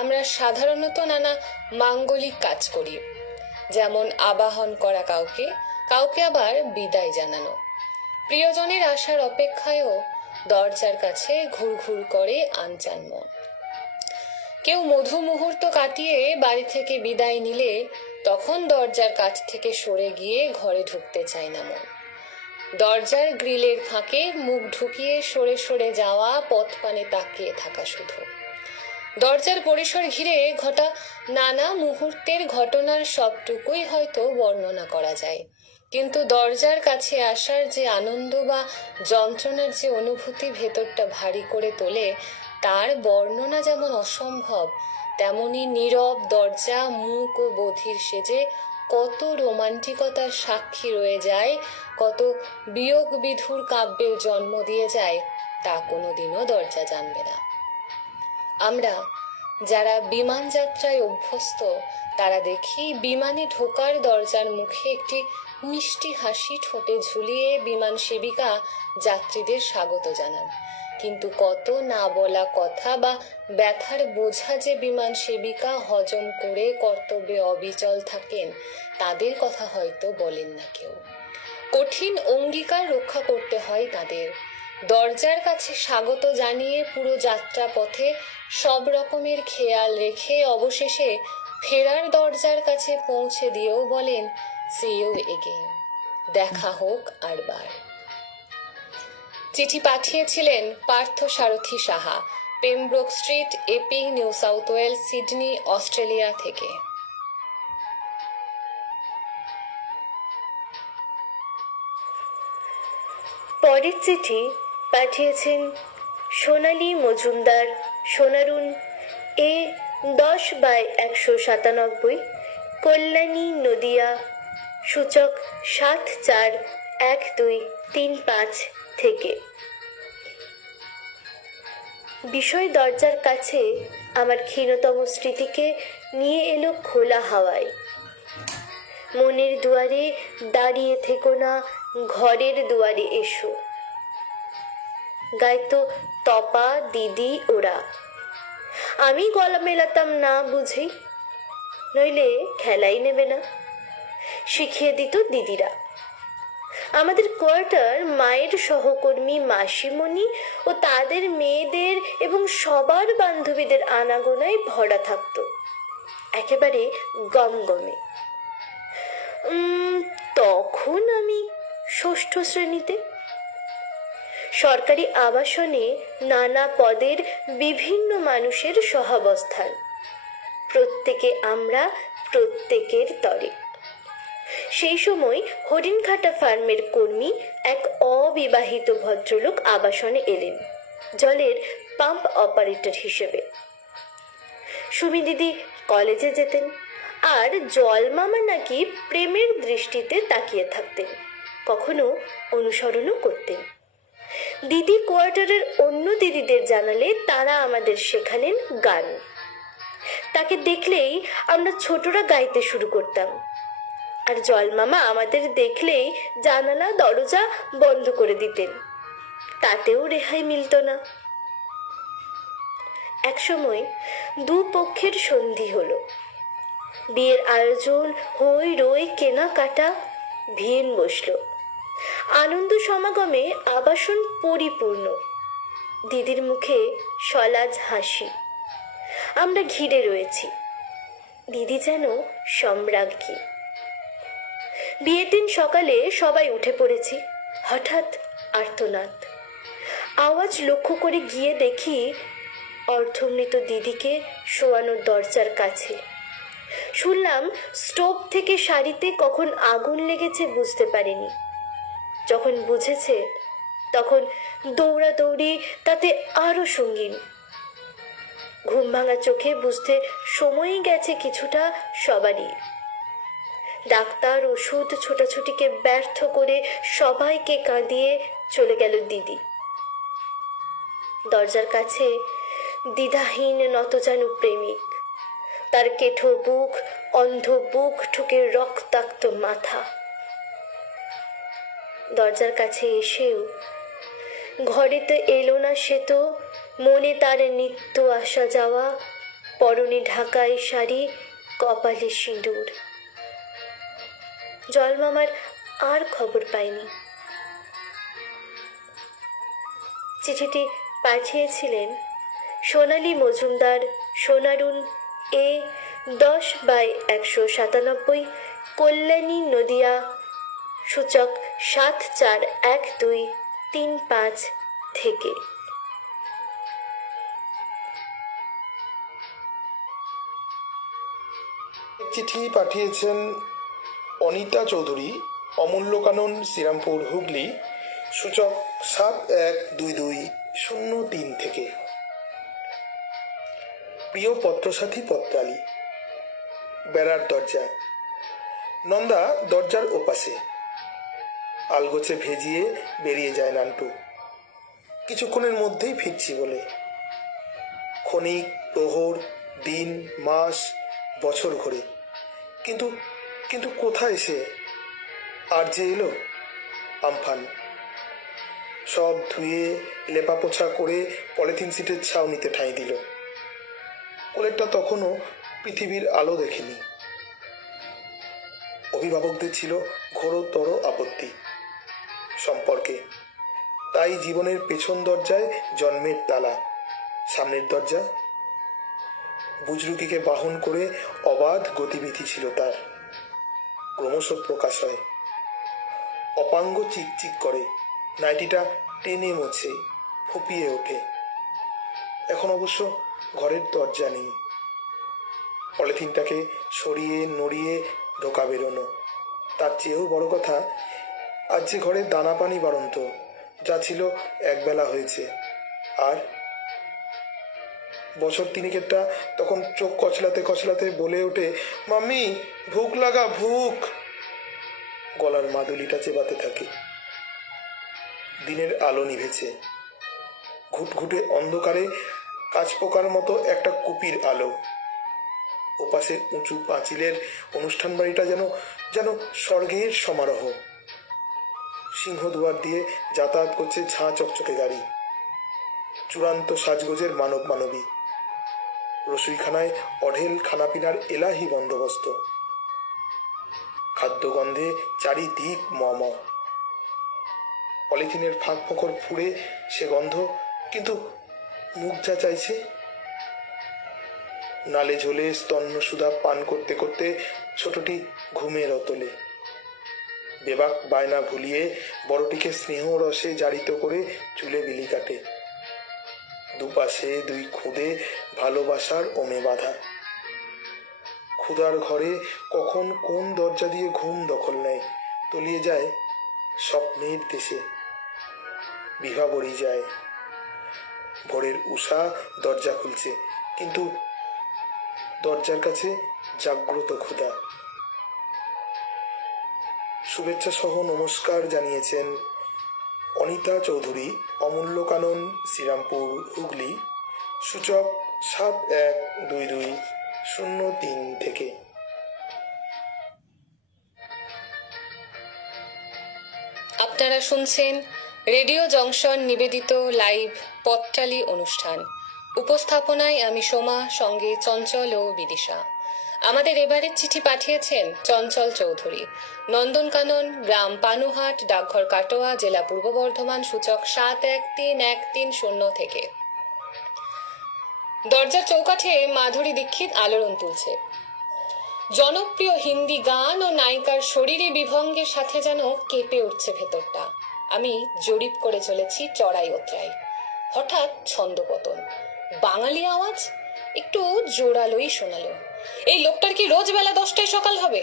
আমরা সাধারণত নানা মাঙ্গলিক কাজ করি, যেমন আবাহন করা কাউকে, কাউকে আবার বিদায় জানানো। প্রিয়জনের আসার অপেক্ষায়ও দরজার কাছে ঘুরঘুর করে আনচান মন। কেউ মধু মুহূর্ত কাটিয়ে বাড়ি থেকে বিদায় নিলে তখন দরজার কাছ থেকে সরে গিয়ে ঘরে ঢুকতে চায় না মন। দরজার গ্রিলের ফাঁকে মুখ ঢুকিয়ে সরে সরে যাওয়া, পথ পানে তাকিয়ে থাকা শুধু। দরজার পরিসর ঘিরে ঘটা নানা মুহূর্তের ঘটনার সবটুকুই হয়তো বর্ণনা করা যায়, কিন্তু দরজার কাছে আসার যে আনন্দ বা যন্ত্রণার যে অনুভূতি ভেতরটা ভারী করে তোলে, তার বর্ণনা যেমন অসম্ভব, তেমনি নীরব দরজা মূক ও বধির সেজে কত রোমান্টিকতার সাক্ষী রয়ে যায়, কত বিয়োগ বিধুর কাব্যের জন্ম দিয়ে যায়, তা কোনোদিনও দরজা জানবে না। আমরা যারা বিমান যাত্রায় অভ্যস্ত, তারা দেখি বিমানে ঢোকার দরজার মুখে একটি মিষ্টি হাসি ঠোঁটে ঝুলিয়ে বিমান সেবিকা যাত্রীদের স্বাগত জানান। কিন্তু কত না বলা কথা বা ব্যথার বোঝা যে বিমান সেবিকা হজম করে কর্তব্যে অবিচল থাকেন, তাদের কথা হয়তো বলেন না কেউ। কঠিন অঙ্গীকার রক্ষা করতে হয় তাদের। দরজার কাছে স্বাগত জানিয়ে পুরো যাত্রা পথে সব রকমের খেয়াল রেখে অবশেষে ফেরার দরজার কাছে পৌঁছে দিয়েও বলেন, সি ইউ এগেইন, দেখা হোক আরবার। চিঠি পাঠিয়েছিলেন Partha Sarathi Saha, Pembroke street, AP, New South Wales, Sydney, Australia থেকে। পরের চিঠি পাঠিয়েছেন সোনালী মজুমদার, সোনারুন, এ 10/197, কল্যাণী, নদিয়া, সূচক 741235 থেকে। বিষয় দরজার কাছে আমার ক্ষীণতম স্মৃতিকে নিয়ে এলো খোলা হাওয়ায়। মনের দুয়ারে দাঁড়িয়ে থেকো না, ঘরের দুয়ারে এসো। গাইতো তপা, দিদি ওরা। আমি গলা মেলাতাম না বুঝি, নইলে খেলাই নেবে না, শিখিয়ে দিত দিদিরা। আমাদের কোয়ার্টার মায়ের সহকর্মী মাসিমণি ও তাদের মেয়েদের এবং সবার বান্ধবীদের আনাগোনায় ভরা থাকতো, একেবারে গমগমে। তখন আমি ষষ্ঠ শ্রেণীতে। সরকারি আবাসনে নানা পদের বিভিন্ন মানুষের সহাবস্থান, প্রত্যেকে আমরা প্রত্যেকের তরে। সেই সময় হরিণঘাটা ফার্মের কর্মী এক অবিবাহিত ভদ্রলোক আবাসনে এলেন, জলের পাম্প অপারেটর হিসেবে। সুমি দিদি কলেজে যেতেন, আর জল মামা নাকি প্রেমের দৃষ্টিতে তাকিয়ে থাকতেন, কখনো অনুসরণও করতেন। দিদি কোয়ার্টারের অন্য দিদিদের জানালে তারা আমাদের শেখালেন গান। তাকে দেখলেই আমরা ছোটরা গাইতে শুরু করতাম, আর জলমামা আমাদের দেখলেই জানালা দরজা বন্ধ করে দিতেন, তাতেও রেহাই মিলত না। একসময় দুপক্ষের সন্ধি হলো, বিয়ের আয়োজন, হই রই, কেনাকাটা, ভিড় বসলো। আনন্দ সমাগমে আবাসন পরিপূর্ণ, দিদির মুখে সলাজ হাসি। আমরা ঘিরে রয়েছি, দিদি যেন সম্রাজ্ঞী। বিয়ের দিন সকালে সবাই উঠে পড়েছি, হঠাৎ আর্তনাদ। আওয়াজ লক্ষ্য করে গিয়ে দেখি অর্ধমৃত দিদিকে শোয়ানোর দরজার কাছে। শুনলাম স্টোভ থেকে শাড়িতে কখন আগুন লেগেছে বুঝতে পারেনি, যখন বুঝেছে তখন দৌড়াদৌড়ি তাতে আরো সঙ্গীন। ঘুম ভাঙা চোখে বুঝতে সময়ই গেছে কিছুটা সবারই। ডাক্তার, ওষুধ, ছোটাছুটিকে ব্যর্থ করে সবাইকে কাঁদিয়ে চলে গেল দিদি। দরজার কাছে দ্বিধাহীন নতজানু প্রেমিক, তার কেঠো বুক, অন্ধ বুক ঠুকে রক্তাক্ত মাথা। দরজার কাছে এসেও ঘরেতে এলো না সে তো, মনে তার নিত্য আসা যাওয়া, পরনে ঢাকায় শাড়ি, কপালে সিঁদুর। জলমামার আর খবর পাইনি। চিঠিটি পাঠিয়েছিলেন সোনালী মজুমদার, সোনারুন, এ 10/197, কল্যাণী, নদিয়া, সূচক 741235 থেকে। চিঠি পাঠিয়েছেন অনিতা চৌধুরী, অমূল্যকানন, শ্রীরামপুর, হুগলি, সূচক 712203 থেকে। প্রিয় পত্রসাথী পত্রালী, বেড়ার দরজা। নন্দা দরজার ওপাশে আলগোছে ভেজিয়ে বেরিয়ে যায় নান্টু, কিছুক্ষণের মধ্যেই ফিরছি বলে। ক্ষণিক, প্রহর, দিন, মাস, বছর ঘোরে, কিন্তু কিন্তু কোথায় সে? আর যে এলো আমফান। সব ধুয়ে লেপা পোছা করে পলিথিন সিটের ছাউনিতে ঠাঁই দিল। কোলেরটা তখনও পৃথিবীর আলো দেখেনি। অভিভাবকদের ছিল ঘোরতর আপত্তি সম্পর্কে, তাই জীবনের পেছন দরজায় জন্মের তালা, সামনের দরজা বুজরুকিকে বাহন করে অবাধ গতিবিধি ছিল তার। ক্রমশ প্রকাশ হয়, অপাঙ্গ চিকচিক করে, নাইটিটা টেনে মোছে, ফুপিয়ে ওঠে। এখন অবশ্য ঘরের দরজা নেই। পলিথিনটাকে সরিয়ে নড়িয়ে ঢোকা বেরোনো, তার চেয়েও বড় কথা, আজ যে ঘরে দানা পানি বাড়ন্ত, যা ছিল একবেলা হয়েছে। আর বছর তিনেকেরটা তখন চোখ কচলাতে কচলাতে বলে ওঠে, মাম্মি ভুক লাগা ভুক। গলার মাদুলিটা চেবাতে থাকে। দিনের আলো নিভেছে। ঘুটঘুটে অন্ধকারে কাঁচপোকার মতো একটা কুপির আলো। ওপাশে উঁচু পাঁচিলের অনুষ্ঠান বাড়িটা যেন যেন স্বর্গের সমারোহ। সিংহদুয়ার দিয়ে যাতায়াত করছে ঝাঁ চকচকে গাড়ি। চূড়ান্ত সাজগোজের মানব মানবী। রসুইখানায় অঢেল খানাপিনার এলাহি বন্দোবস্ত। খাদ্যগন্ধে চারিদিক মম। পলিথিনের ফাঁক ফোকর ফুঁড়ে সে গন্ধ, কিন্তু মুখ যা চাইছে। নালে ঝোলে স্তন্য সুধা পান করতে করতে ছোটটি ঘুমের অতলে। বেবাক বায়না ভুলিয়ে বড়টিকে স্নেহ রসে জারিত করে চুলে বিলি কাটে। দুপাশে দুই খুদে ভালোবাসার ওমে বাঁধা। ক্ষুধার ঘরে কখন কোন দরজা দিয়ে ঘুম দখল নেয়, তলিয়ে যায় স্বপ্নের দেশে। বিভা বড়ি যায়। ভোরের উষা দরজা খুলছে, কিন্তু দরজার কাছে জাগ্রত ক্ষুধা। শুভেচ্ছা সহ নমস্কার জানিয়েছেন অনিতা চৌধুরী, অমূল্য কানন, শ্রীরামপুর, হুগলি। সূচক 712203 থেকে। আপনারা শুনছেন রেডিও জংশন নিবেদিত লাইভ পথচালী অনুষ্ঠান। উপস্থাপনায় আমি সোমা, সঙ্গে চঞ্চল ও বিদিশা। আমাদের এবারের চিঠি পাঠিয়েছেন চঞ্চল চৌধুরী, নন্দনকানন, গ্রাম পানুহাট, ডাকঘর কাটোয়া, জেলা পূর্ব বর্ধমান। সূচক 713130 থেকে। দরজার চৌকাঠে মাধুরী দীক্ষিত আলোড়ন তুলছে। জনপ্রিয় হিন্দি গান ও নায়িকার শরীরী বিভঙ্গের সাথে যেন কেঁপে উঠছে ভেতরটা। আমি জরিপ করে চলেছি চড়াই উতরাই। হঠাৎ ছন্দপতন, বাঙালি আওয়াজ একটু জোরালোই শোনালো। এই লোকটার কি রোজ বেলা 10টায় সকাল হবে?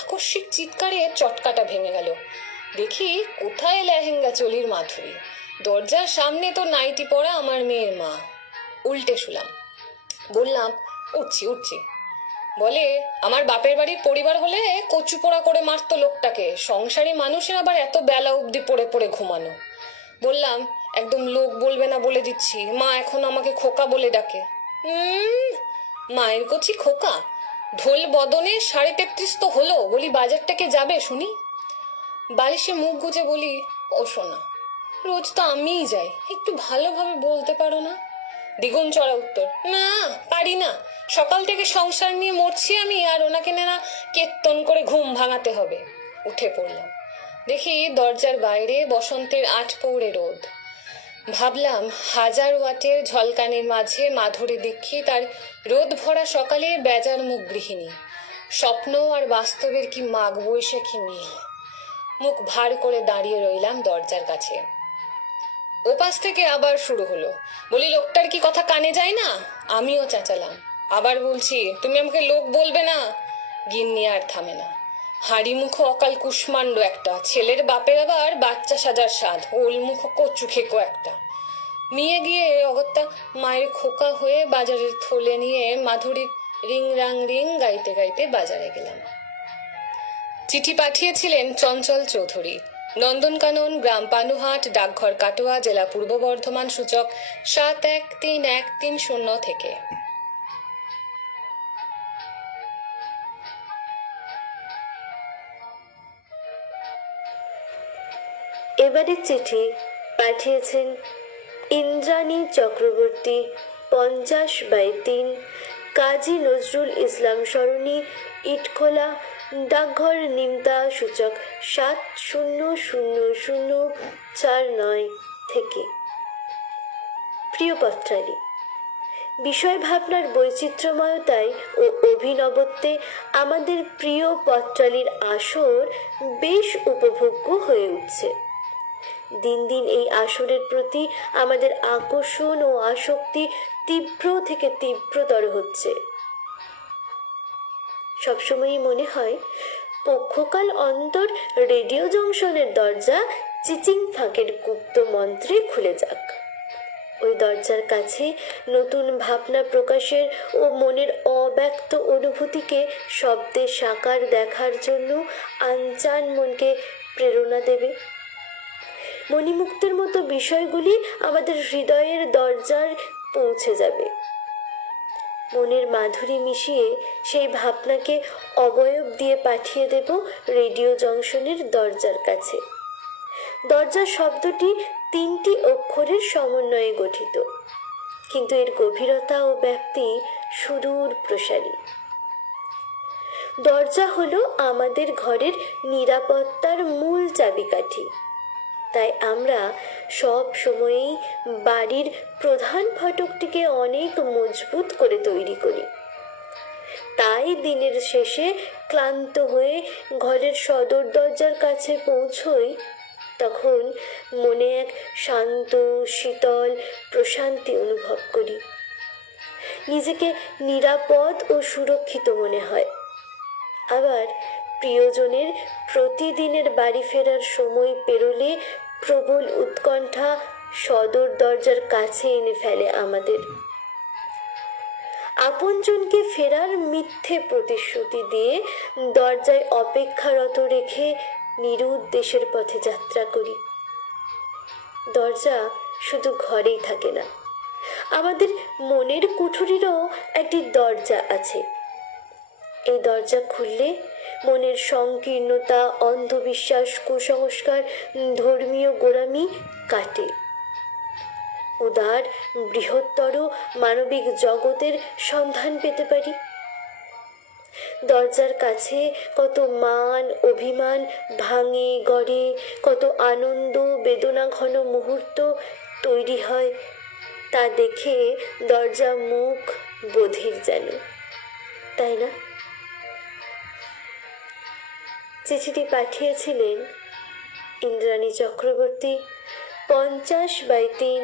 আকস্মিক চিৎকারে চটকাটা ভেঙে গেল। দেখি কোথায় লেহেঙ্গা চলির মাধুরী, দরজার সামনে তো নাইটি পরা আমার মেয়ের মা। উল্টে শুলাম, বললাম উঠছি উঠছি। বলে আমার বাপের বাড়ির পরিবার হলে কচু পোড়া করে মারতো লোকটাকে, সংসারী মানুষের আবার এত বেলা অবধি পড়ে পড়ে ঘুমানো। বললাম একদম লোক বলবে না বলে দিচ্ছি, মা এখন আমাকে খোকা বলে ডাকে। মায়ের কচি খোকা, ঢোল বদনে 33.5 তো হলো, বলি বাজারটাকে যাবে শুনি। বালিশে মুখ গুজে বলি, ও শোনা, রোজ তো আমিই যাই, একটু ভালোভাবে বলতে পারো না? দ্বিগুণ চড়া উত্তর, না পারি না, সকাল থেকে সংসার নিয়ে মরছি আমি, আর ওনাকে না কেত্তন করে ঘুম ভাঙাতে হবে। উঠে পড়লাম, দেখি দরজার বাইরে বসন্তের 8 পৌড়ে রোদ। ভাবলাম 1000 ওয়াটের ঝলকানির মাঝে মাধুরী দীক্ষিত আর রোদ ভরা সকালে বেজার মুখ গৃহিণী। স্বপ্ন আর বাস্তবের কি মাঘ বৈশাখী মিল। মুখ ভার করে দাঁড়িয়ে রইলাম দরজার কাছে। ওপাশ থেকে আবার শুরু হলো, বলি লোকটার কি কথা কানে যায় না? আমিও চেঁচালাম, আবার বলছি তুমি আমাকে লোক বলবে না। গিন্নি আর থামে না। হাড়ি মুখ অকাল কুষ্মাণ্ড একটা, ছেলের বাপের আবার বাচ্চা সাজার স্বাদ, ওল মুখ কচু খেকো একটা। নিয়ে গিয়ে অগত্যা মায়ের খোকা হয়ে বাজারের থলে নিয়ে মাধুরীর রিং রাং রিং গাইতে গাইতে বাজারে গেলাম। চিঠি পাঠিয়েছিলেন চঞ্চল চৌধুরী, নন্দনকানন, গ্রাম পানুহাট, ডাকঘর কাটোয়া, জেলা পূর্ব বর্ধমান। সূচক 713130 থেকে। এবারের চিঠি পাঠিয়েছেন ইন্দ্রাণী চক্রবর্তী, 50/3, কাজী নজরুল ইসলাম সরণি, ইটখোলা, ডাকঘর নিমতা। সূচক 700049 থেকে। প্রিয় পত্রালী, বিষয় ভাবনার বৈচিত্র্যময়তায় ও অভিনবত্বে আমাদের প্রিয় পত্রালীর আসর বেশ উপভোগ্য হয়ে উঠছে। দিন দিন এই আসরের প্রতি আমাদের আকর্ষণ ও আসক্তি তীব্র থেকে তীব্রতর হচ্ছে। সবসময়ই মনে হয় পক্ষকাল অন্তর রেডিও জংশনের দরজা চিচিং ফাঁকের গুপ্ত মন্ত্রে খুলে যাক। ওই দরজার কাছে নতুন ভাবনা প্রকাশের ও মনের অব্যক্ত অনুভূতিকে শব্দে সাকার দেখার জন্য আনচান মনকে প্রেরণা দেবে। মণিমুক্তের মতো বিষয়গুলি আমাদের হৃদয়ের দরজায় পৌঁছে যাবে। মনের মাধুরী মিশিয়ে সেই ভাবনাকে অবয়ব দিয়ে পাঠিয়ে দেব রেডিও জংশনের দরজার কাছে। দরজা শব্দটি 3টি অক্ষরের সমন্বয়ে গঠিত, কিন্তু এর গভীরতা ও ব্যাপ্তি সুদূর প্রসারী। দরজা হলো আমাদের ঘরের নিরাপত্তার মূল চাবিকাঠি। তাই আমরা সব সময়ই বাড়ির প্রধান ফটকটিকে অনেক মজবুত করে তৈরি করি। তাই দিনের শেষে ক্লান্ত হয়ে ঘরের সদর দরজার কাছে পৌঁছই, তখন মনে এক শান্ত শীতল প্রশান্তি অনুভব করি। নিজেকে নিরাপদ ও সুরক্ষিত মনে হয়। আবার প্রিয়জনের প্রতিদিনের বাড়ি ফেরার সময় পেরোলে প্রবল উৎকণ্ঠা সদর দরজার কাছে এনে ফেলে আমাদের। আপনজনকে ফেরার মিথ্যে প্রতিশ্রুতি দিয়ে দরজায় অপেক্ষারত রেখে নিরুদ্দেশের পথে যাত্রা করি। দরজা শুধু ঘরেই থাকে না, আমাদের মনের কুঠুরিরও একটি দরজা আছে। এই দরজা খুললে মনের সংকীর্ণতা, অন্ধবিশ্বাস, কুসংস্কার, ধর্মীয় গোঁড়ামি কাটে। উদার বৃহত্তর মানবিক জগতের সন্ধান পেতে পারি। দরজার কাছে কত মান অভিমান ভাঙে গড়ে, কত আনন্দ বেদনা ঘন মুহূর্ত তৈরি হয়, তা দেখে দরজা মুখ বধির যেন, তাই না? চিঠিটি পাঠিয়েছিলেন ইন্দ্রাণী চক্রবর্তী, 50/3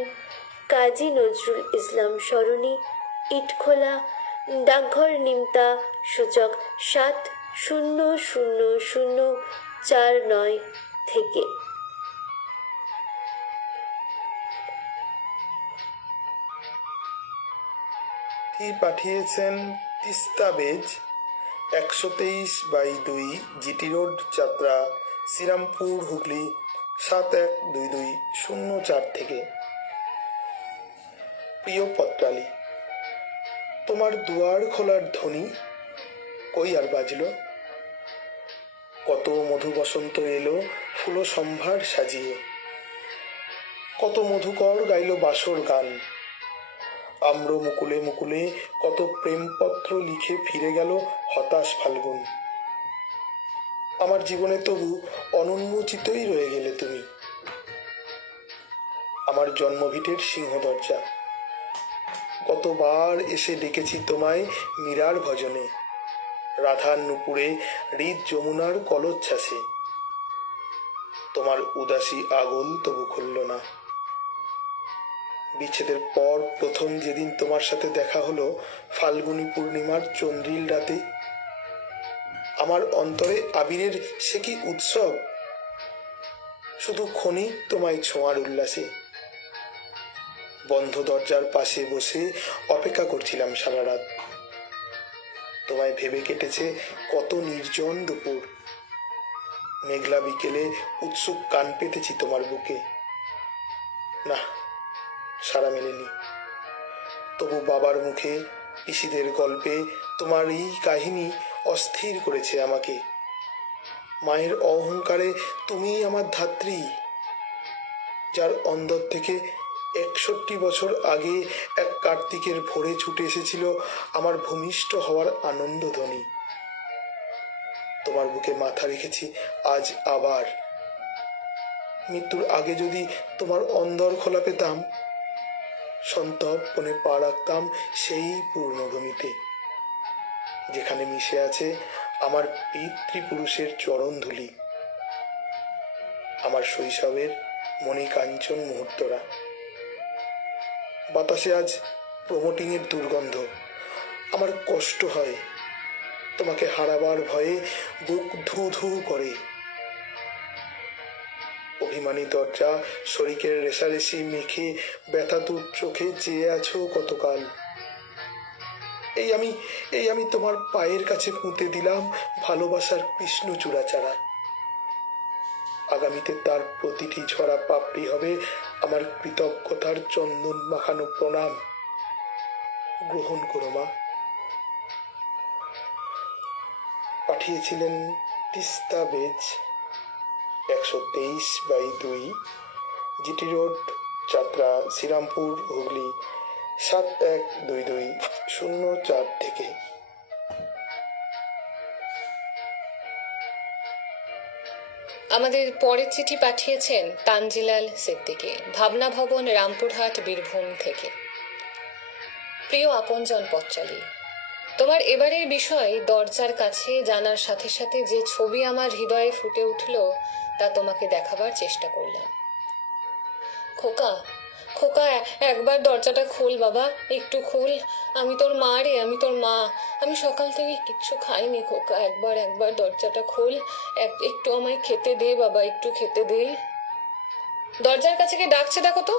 কাজী নজরুল ইসলাম সরণি, ইটখোলা, ডাকঘর নিমতা, সূচক 7000049 থেকে। পাঠিয়েছেন তিস্তাবেজ, 123/2 জিটি রোড, যাত্রা, শ্রীরামপুর, হুগলি 712204 থেকে। প্রিয় পত্রালী, তোমার দুয়ার খোলার ধ্বনি কই আর বাজলো? কত মধু বসন্ত এলো ফুল সম্ভার সাজিয়ে, কত মধুকর গাইল বাসর গান। আম্র মুকুলে মুকুলে কত প্রেমপত্র লিখে ফিরে গেল হতাশ ফাল্গুন। আমার জীবনে তবু অনুন্মোচিতই রয়ে গেলে তুমি, আমার জন্মভিটের সিংহ দরজা। কতবার এসে ডেকেছি তোমায় মীরার ভজনে, রাধার নুপুরে, হৃদ যমুনার কলোচ্ছ্বাসে। তোমার উদাসী আগল তবু খুলল না। বিচ্ছেদের পর প্রথম যেদিন তোমার সাথে দেখা হলো, ফাল্গুনী পূর্ণিমার চন্দ্রিল রাতে, আমার অন্তরে আবিরের সে কি উৎসব! শুধু ক্ষণিক তোমায় ছোঁয়ার উল্লাসে বন্ধ দরজার পাশে বসে অপেক্ষা করছিলাম সারা রাত। তোমায় ভেবে কেটেছে কত নির্জন দুপুর। মেঘলা বিকেলে উৎসুক কান পেতেছি তোমার বুকে। না, সারা মেলেনি। তবু বাবার মুখে, পিসিদের গল্পে তোমার এই কাহিনী অস্থির করেছে আমাকে। মায়ের অহংকারে তুমিই আমার ধাত্রী, যার অন্দর থেকে 61 বছর আগে এক কার্তিকের ভোরে ছুটে এসেছিল আমার ভূমিষ্ঠ হওয়ার আনন্দ ধ্বনি। তোমার বুকে মাথা রেখেছি আজ আবার। মৃত্যুর আগে যদি তোমার অন্দর খোলা পেতাম, সন্তর্পণে পা রাখতাম সেই পূর্ণভূমিতে, যেখানে মিশে আছে আমার পিতৃপুরুষের চরণ ধুলি, আমার শৈশবের মণিকাঞ্চন মুহূর্তরা। বাতাসে আজ প্রমোটিং এর দুর্গন্ধ। আমার কষ্ট হয়, তোমাকে হারাবার ভয়ে বুক ধু ধু করে। অভিমানী দরজা, শরিকের রেশারেশি মেখে ব্যথাতুর চোখে চেয়ে আছো কতকাল। এই আমি তোমার পায়ের কাছে পুঁতে দিলাম ভালোবাসার কৃষ্ণচূড়া চারা। আগামীতে তার প্রতিটি ঝরা পাপড়ি হবে আমার কৃতজ্ঞতার চন্দন মাখানো প্রণাম। গ্রহণ করো মা। পাঠিয়েছিলেন তিস্তা বেজ, 123/2, জিটি রোড, যাত্রা শ্রীরামপুর, হুগলি 712204 থেকে। আমাদের পরের চিঠি পাঠিয়েছেন তানজিলাল সিদ্দিকী, ভাবনা ভবন, রামপুরহাট, বীরভূম থেকে। প্রিয় আপনজন পথচারী, তোমার এবারের বিষয় দরজার কাছে জানার সাথে সাথে যে ছবি আমার হৃদয়ে ফুটে উঠল তা তোমাকে দেখাবার চেষ্টা করলাম। খোকা, খোকা, একবার দরজাটা খোল বাবা, একটু খোল। আমি তোর মা রে, আমি তোর মা। আমি সকাল থেকে কিচ্ছু খাইনি খোকা, একবার দরজাটা খোল। একটু আমায় খেতে দে বাবা, একটু খেতে দে। দরজার কাছে কে ডাকছে দেখো তো।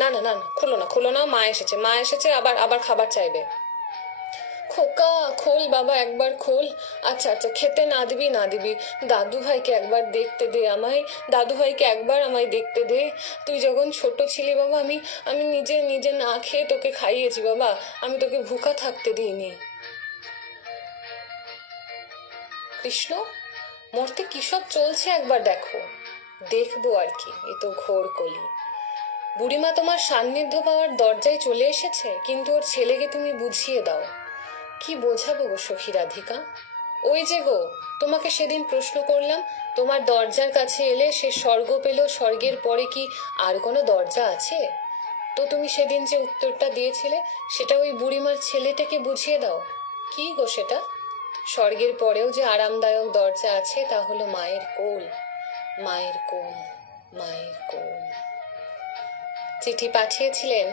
না না না না, খোলো না, মা এসেছে, আবার খাবার চাইবে। খোকা খোল বাবা, একবার খোল। আচ্ছা, খেতে না দিবি। দাদু ভাইকে একবার দেখতে দে আমায়, আমায় দেখতে দে। তুই যখন ছোট ছিলি বাবা, আমি নিজে না খেয়ে তোকে খাইয়েছি বাবা, আমি তোকে ভুকা থাকতে দিইনি। কৃষ্ণ, মরতে কি সব চলছে একবার দেখো। দেখবো আর কি, এ তো ঘোর কলি। বুড়িমা তোমার সান্নিধ্য পাওয়ার দরজায় চলে এসেছে, কিন্তু ওর ছেলেকে তুমি বুঝিয়ে দাও। কি বোঝাবো গো সখী রাধিকা? ওই যে গো, তোমাকে সেদিন প্রশ্ন করলাম, তোমার দরজার কাছে এলে সে স্বর্গ পেল, স্বর্গের পরে কি আর কোনো দরজা আছে? তো তুমি সেদিন যে উত্তরটা দিয়েছিলে, সেটা ওই বুড়িমার ছেলেটাকে বুঝিয়ে দাও। কি গো সেটা? স্বর্গের পরেও যে আরামদায়ক দরজা আছে, তা হলো মায়ের কোল। মায়ের কোল, মায়ের কোল। চিঠি পাঠিয়েছিলেন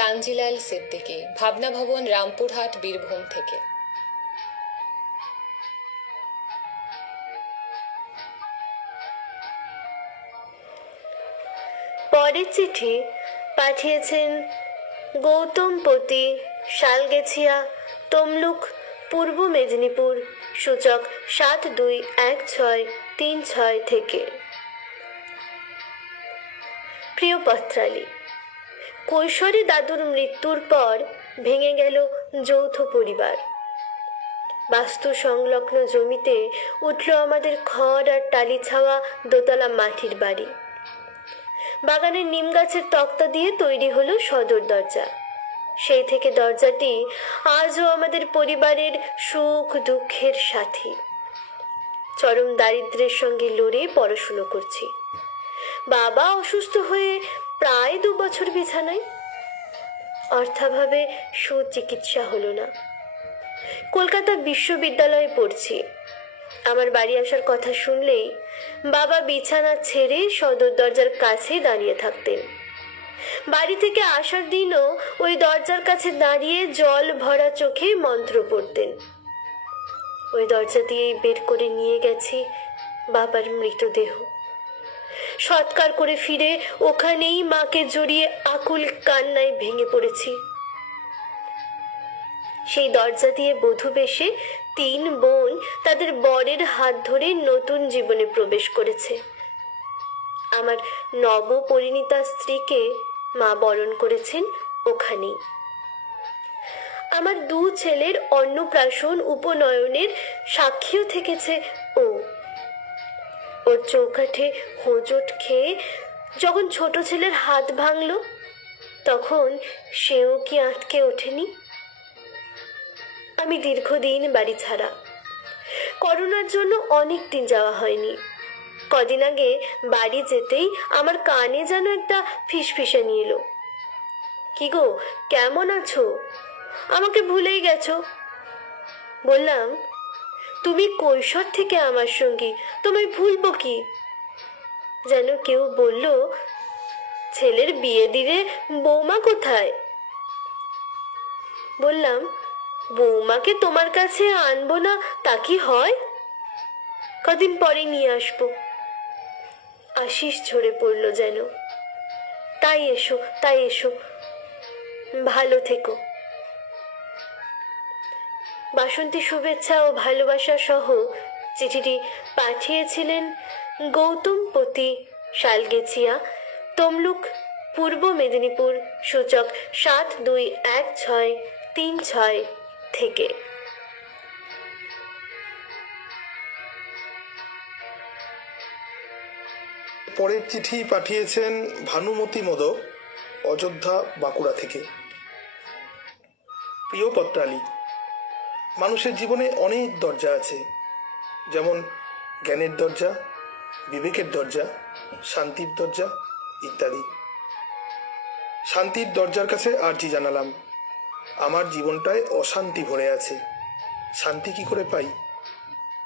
তানজিলাল সিদ্দিকী, ভাবনা ভবন, রামপুরহাট, বীরভূম থেকে। পরের চিঠি পাঠিয়েছেন গৌতমপতি, শালগেছিয়া, তমলুক, পূর্ব মেদিনীপুর, সূচক 721636 থেকে। প্রিয় পত্রালী, কৈশোরে দাদুর মৃত্যুর পর ভেঙে গেল যৌথ পরিবার। বাস্তু সংলগ্ন জমিতে উঠল আমাদের খড় আর টালি ছাওয়া দোতলা মাটির বাড়ি। বাগানের নিম গাছের তক্তা দিয়ে তৈরি হলো সদর দরজা। সেই থেকে দরজাটি আজও আমাদের পরিবারের সুখ দুঃখের সাথী। চরম দারিদ্র্যের সঙ্গে লড়ে পড়াশুনো করছি। বাবা অসুস্থ হয়ে প্রায় 2 বছর বিছানায়। অর্থাভাবে সুচিকিৎসা হলো না। কলকাতা বিশ্ববিদ্যালয়ে পড়ছি। আমার বাড়ি আসার কথা শুনলেই বাবা বিছানা ছেড়ে সদর দরজার কাছে দাঁড়িয়ে থাকতেন। বাড়ি থেকে আসার দিনও ওই দরজার কাছে দাঁড়িয়ে জল ভরা চোখে মন্ত্র পড়তেন। ওই দরজা দিয়েই বের করে নিয়ে গেছি বাবার মৃতদেহ। সৎকার করে ফিরে ওখানেই মাকে জড়িয়ে আকুল কান্নায় ভেঙে পড়েছি। সেই দরজা দিয়ে বধূ বেশে 3 বোন তাদের বরের হাত ধরে নতুন জীবনে প্রবেশ করেছে। আমার নবপরিণীতা স্ত্রীকে মা বরণ করেছেন ওখানেই। আমার 2 ছেলের অন্নপ্রাশন উপনয়নের সাক্ষীও থেকেছে ও। ওর চৌকাঠে হোঁচট খেয়ে যখন ছোট ছেলের হাত ভাঙল, তখন সেও কি আটকে ওঠেনি? আমি দীর্ঘদিন বাড়ি ছাড়া। করোনার জন্য অনেক দিন যাওয়া হয়নি। কদিন আগে বাড়ি যেতেই আমার কানে যেন একটা ফিসফিসানি এলো। কি গো, কেমন আছো? আমাকে ভুলেই গেছো? বললাম, তুমি কৈশোর থেকে আমার সঙ্গী, তোমায় ভুলবো কি? যেন কেউ বলল, ছেলের বিয়ে দিলে বৌমা কোথায়? বললাম, বৌমাকে তোমার কাছে আনবো না তা কি হয়? কদিন পরে নিয়ে আসবো। আশিস ঝরে পড়ল যেন। তাই এসো, তাই এসো, ভালো থেকো। বাসন্তী শুভেচ্ছা ও ভালোবাসা সহ চিঠিটি পাঠিয়েছিলেন গৌতমপতি শালগেছিয়া, তমলুক, পূর্ব মেদিনীপুর, সূচক 721636 থেকে। পরের চিঠি পাঠিয়েছেন ভানুমতি মোদক, অযোধ্যা, বাঁকুড়া থেকে। প্রিয় পত্রালী, মানুষের জীবনে অনেক দরজা আছে, যেমন জ্ঞানের দরজা, বিবেকের দরজা, শান্তির দরজা ইত্যাদি। শান্তির দরজার কাছে আর্জি জানালাম, আমার জীবনটায় অশান্তি ভরে আছে, শান্তি কি করে পাই?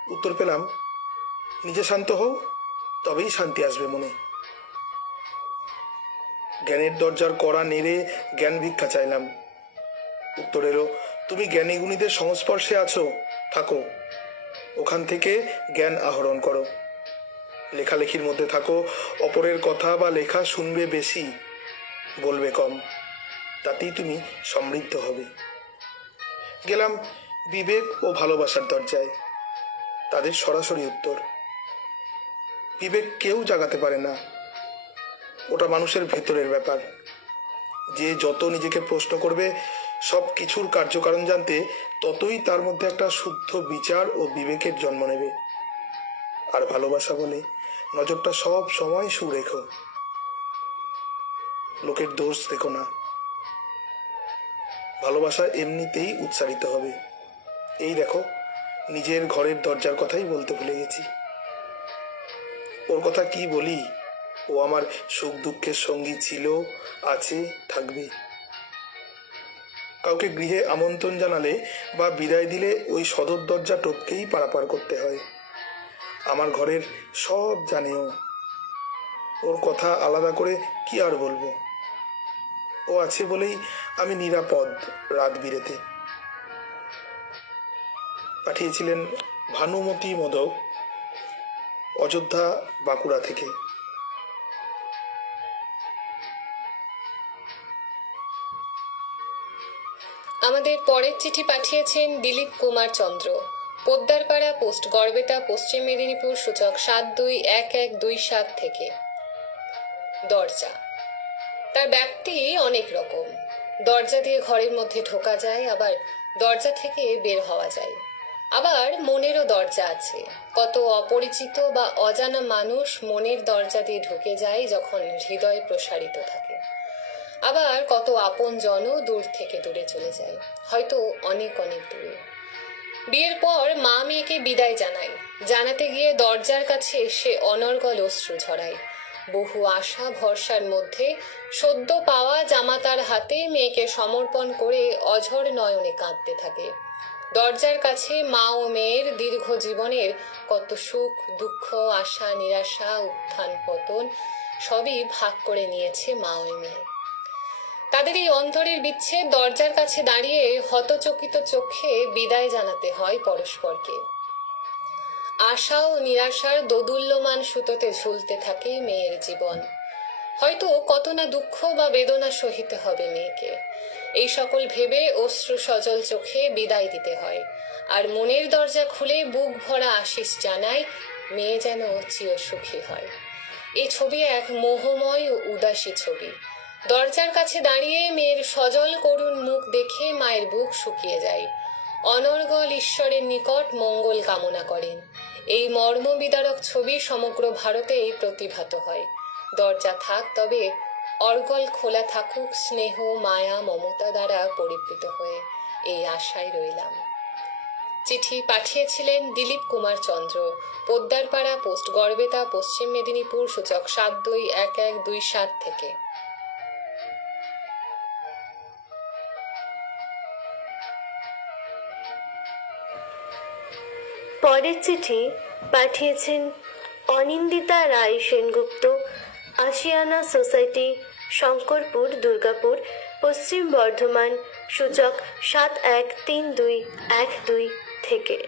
উত্তর পেলাম, নিজে শান্ত হও, তবেই শান্তি আসবে মনে। জ্ঞানের দরজার কড়া নেড়ে জ্ঞান ভিক্ষা চাইলাম। উত্তর এলো, তুমি জ্ঞানী গুণীদের সংস্পর্শে আছো, থাকো, ওখান থেকে জ্ঞান আহরণ করো। লেখালেখির মধ্যে থাকো, অপরের কথা বা লেখা শুনবে বেশি, বলবে কম, তাতেই তুমি সমৃদ্ধ হবে। গেলাম বিবেক ও ভালোবাসার দরজায়, তাদের সরাসরি উত্তর, বিবেক কেউ জাগাতে পারে না, ওটা মানুষের ভেতরের ব্যাপার। যে যত নিজেকে প্রশ্ন করবে সব কিছুর কার্যকারণ জানতে, ততই তার মধ্যে একটা শুদ্ধ বিচার ও বিবেকের জন্ম নেবে। আর ভালোবাসা বলে নজরটা সব সময় সুরেখো, লোকের দোষ দেখো না। ভালোবাসা এমনিতেই উচ্চারিত হবে। এই দেখো, নিজের ঘরের দরজার কথাই বলতে ভুলে গেছি। ওর কথা কি বলি, ও আমার সুখ দুঃখের সঙ্গী ছিল, আছে, থাকবে। কাউকে গৃহে আমন্ত্রণ জানালে বা বিদায় দিলে ওই সদর দরজা টপকেই পারাপার করতে হয়। আমার ঘরের সব জানে ও, ওর কথা আলাদা করে কি আর বলবো। ও আছে বলেই আমি নিরাপদ রাত বিরেতে। পাঠিয়েছিলেন ভানুমতি মোদক, অযোধ্যা, বাঁকুড়া থেকে। আমাদের পরের চিঠি পাঠিয়েছেন দিলীপ কুমার চন্দ্র, পোদ্দারপাড়া পোস্ট, গড়বেতা, পশ্চিম মেদিনীপুর, সূচক 721127 থেকে। দরজা। তার ব্যাপ্তি অনেক রকম। দরজা দিয়ে ঘরের মধ্যে ঢোকা যায়, আবার দরজা থেকে বের হওয়া যায়। আবার মনেরও দরজা আছে। কত অপরিচিত বা অজানা মানুষ মনের দরজা দিয়ে ঢুকে যায় যখন হৃদয় প্রসারিত থাকে। আবার কত আপন জনও দূর থেকে দূরে চলে যায়, হয়তো অনেক অনেক দূরে। বিয়ের পর মা মেয়েকে বিদায় জানায়, জানাতে গিয়ে দরজার কাছে এসে অনর্গল অশ্রু ঝরায়। বহু আশা ভরসার মধ্যে সদ্য পাওয়া জামাতার হাতে মেয়েকে সমর্পণ করে অঝর নয়নে কাঁদতে থাকে। দরজার কাছে মা ও মেয়ের দীর্ঘ জীবনের কত সুখ দুঃখ, আশা নিরাশা, উত্থান পতন সবই ভাগ করে নিয়েছে মা ও মেয়ে। তাদের এই অন্তরের বিচ্ছেদ দরজার কাছে দাঁড়িয়ে হতচকিত চোখে বিদায় জানাতে হয় পরস্পরকে। আশা ও নিরাশার দোদুল্যমান সুতোতে ঝুলতে থাকে মেয়ের জীবন। হয়তো কত না দুঃখ বা বেদনা সহিতে হবে মেয়েকে। এই সকল ভেবে অশ্রু সজল চোখে বিদায় দিতে হয়। আর মনের দরজা খুলে বুক ভরা আশিস জানায়, মেয়ে যেন চির সুখী হয়। এই ছবি এক মোহময় ও উদাসী ছবি। দরজার কাছে দাঁড়িয়ে মেয়ের সজল করুণ মুখ দেখে মায়ের বুক শুকিয়ে যায়। অনর্গল ঈশ্বরের নিকট মঙ্গল কামনা করেন। এই মর্মবিদারক ছবি সমগ্র ভারতেই প্রতিভাত হয়। দরজা থাক, তবে অর্গল খোলা থাকুক স্নেহ মায়া মমতা দ্বারা পরিবৃত হয়ে, এই আশায় রইলাম। চিঠি পাঠিয়েছিলেন দিলীপ কুমার চন্দ্র, পোদ্দারপাড়া পোস্ট, গড়বেতা, পশ্চিম মেদিনীপুর, সূচক 721127 থেকে। পরের চিঠি পাঠিয়েছেন অনিন্দিতা রায় সেনগুপ্ত, আশিয়ানা সোসাইটি, শঙ্করপুর, দুর্গাপুর, পশ্চিম বর্ধমান, সূচক 713212 থেকে।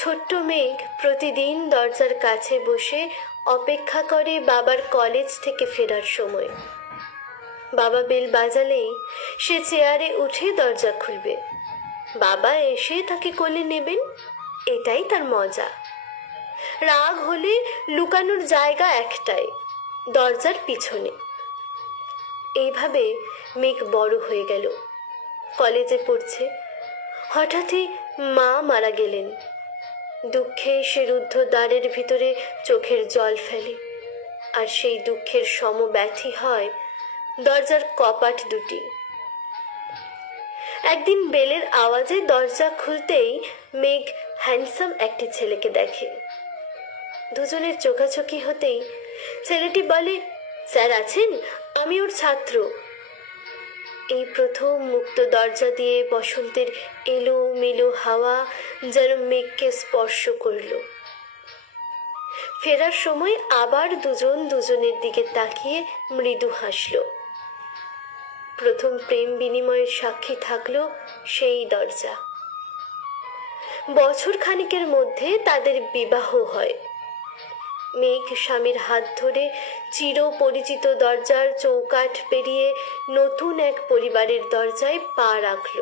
ছোট্ট মেঘ প্রতিদিন দরজার কাছে বসে অপেক্ষা করে বাবার কলেজ থেকে ফেরার সময়। বাবা বেল বাজালেই সে চেয়ারে উঠে দরজা খুলবে, বাবা এসে তাকে কোলে নেবেন, এটাই তার মজা। রাগ হলে লুকানোর জায়গা একটাই, দরজার পিছনে। এইভাবে মেঘ বড় হয়ে গেল, কলেজে পড়ছে। হঠাৎই মা মারা গেলেন। দুঃখে সে রুদ্ধ দ্বারের ভিতরে চোখের জল ফেলে, আর সেই দুঃখের সমব্যথী হয় দরজার কপাট দুটি। একদিন বেলের আওয়াজে দরজা খুলতেই মেঘ হ্যান্ডসাম একটি ছেলেকে দেখে। দুজনের চোখাচোখি হতেই ছেলেটি বলে, স্যার আছেন? আমি ওর ছাত্র। এই প্রথম মুক্ত দরজা দিয়ে বসন্তের এলো মেলো হাওয়া যেন মেঘকে স্পর্শ করল। ফেরার সময় আবার দুজন দুজনের দিকে তাকিয়ে মৃদু হাসল। প্রথম প্রেম বিনিময়ের সাক্ষী থাকলো সেই দরজা। বছর খানিকের মধ্যে তাদের বিবাহ হয়। মেঘ স্বামীর হাত ধরে চির পরিচিত দরজার চৌকাঠ পেরিয়ে নতুন এক পরিবারের দরজায় পা রাখল।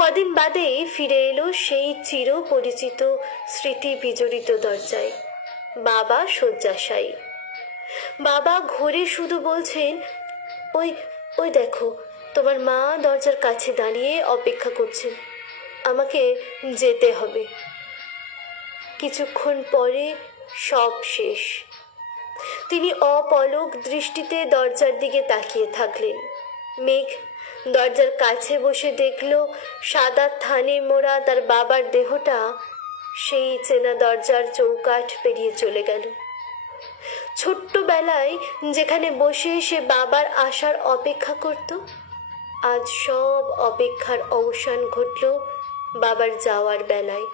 কদিন বাদেই ফিরে এলো সেই চির পরিচিত স্মৃতি বিজড়িত দরজায়। বাবা শয্যাশায়ী। বাবা ঘরে শুধু বলছেন, ওই ওই দেখো, তোমার মা দরজার কাছে দাঁড়িয়ে অপেক্ষা করছেন, আমাকে যেতে হবে। কিছুক্ষণ পরে সব শেষ। তিনি অপলক দৃষ্টিতে দরজার দিকে তাকিয়ে থাকলেন। মেঘ দরজার কাছে বসে দেখল সাদা থানে মোড়া তার বাবার দেহটা সেই চেনা দরজার চৌকাঠ পেরিয়ে চলে গেল। ছোট্টবেলায় যেখানে বসে সে বাবার আসার অপেক্ষা করত, আজ সব অপেক্ষার অবসান ঘটল বাবার যাওয়ার বেলায়।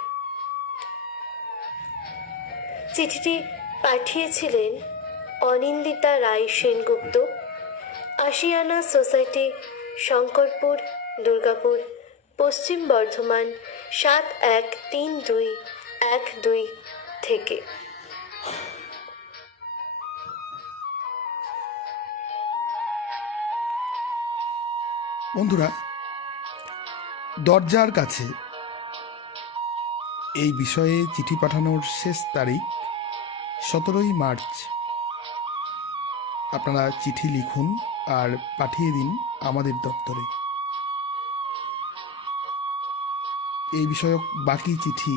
চিঠিটি পাঠিয়েছিলেন অনিন্দিতা রায় সেনগুপ্ত, আশিয়ানা সোসাইটি, শঙ্করপুর, দুর্গাপুর, পশ্চিম বর্ধমান 713212 থেকে। বন্ধুরা, দরজার কাছে এই বিষয়ে চিঠি পাঠানোর শেষ তারিখ 17ই মার্চ। আপনারা চিঠি লিখুন আর পাঠিয়ে দিন আমাদের দপ্তরে। এই বিষয়ক বাকি চিঠি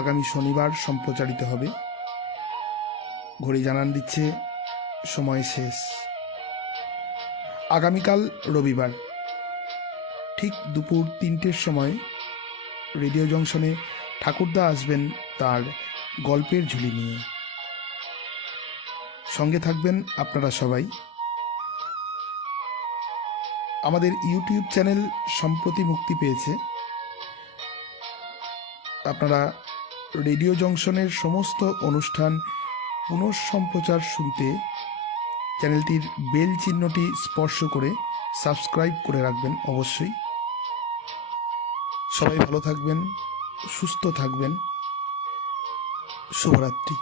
আগামী শনিবার সম্প্রচারিত হবে। ঘড়ি জানান দিচ্ছে সময় শেষ। আগামীকাল রবিবার ঠিক দুপুর 3টের সময় রেডিও জংশনে ঠাকুরদা আসবেন তার গল্পের ঝুলি নিয়ে। সঙ্গে থাকবেন আপনারা সবাই। আমাদের ইউটিউব চ্যানেল সম্প্রতি মুক্তি পেয়েছে। আপনারা রেডিও জংশনের সমস্ত অনুষ্ঠান পুনঃসম্প্রচার শুনতে চ্যানেলটির বেল চিহ্নটি স্পর্শ করে সাবস্ক্রাইব করে রাখবেন অবশ্যই। সবাই ভালো থাকবেন, সুস্থ থাকবেন। শুভরাত্রি।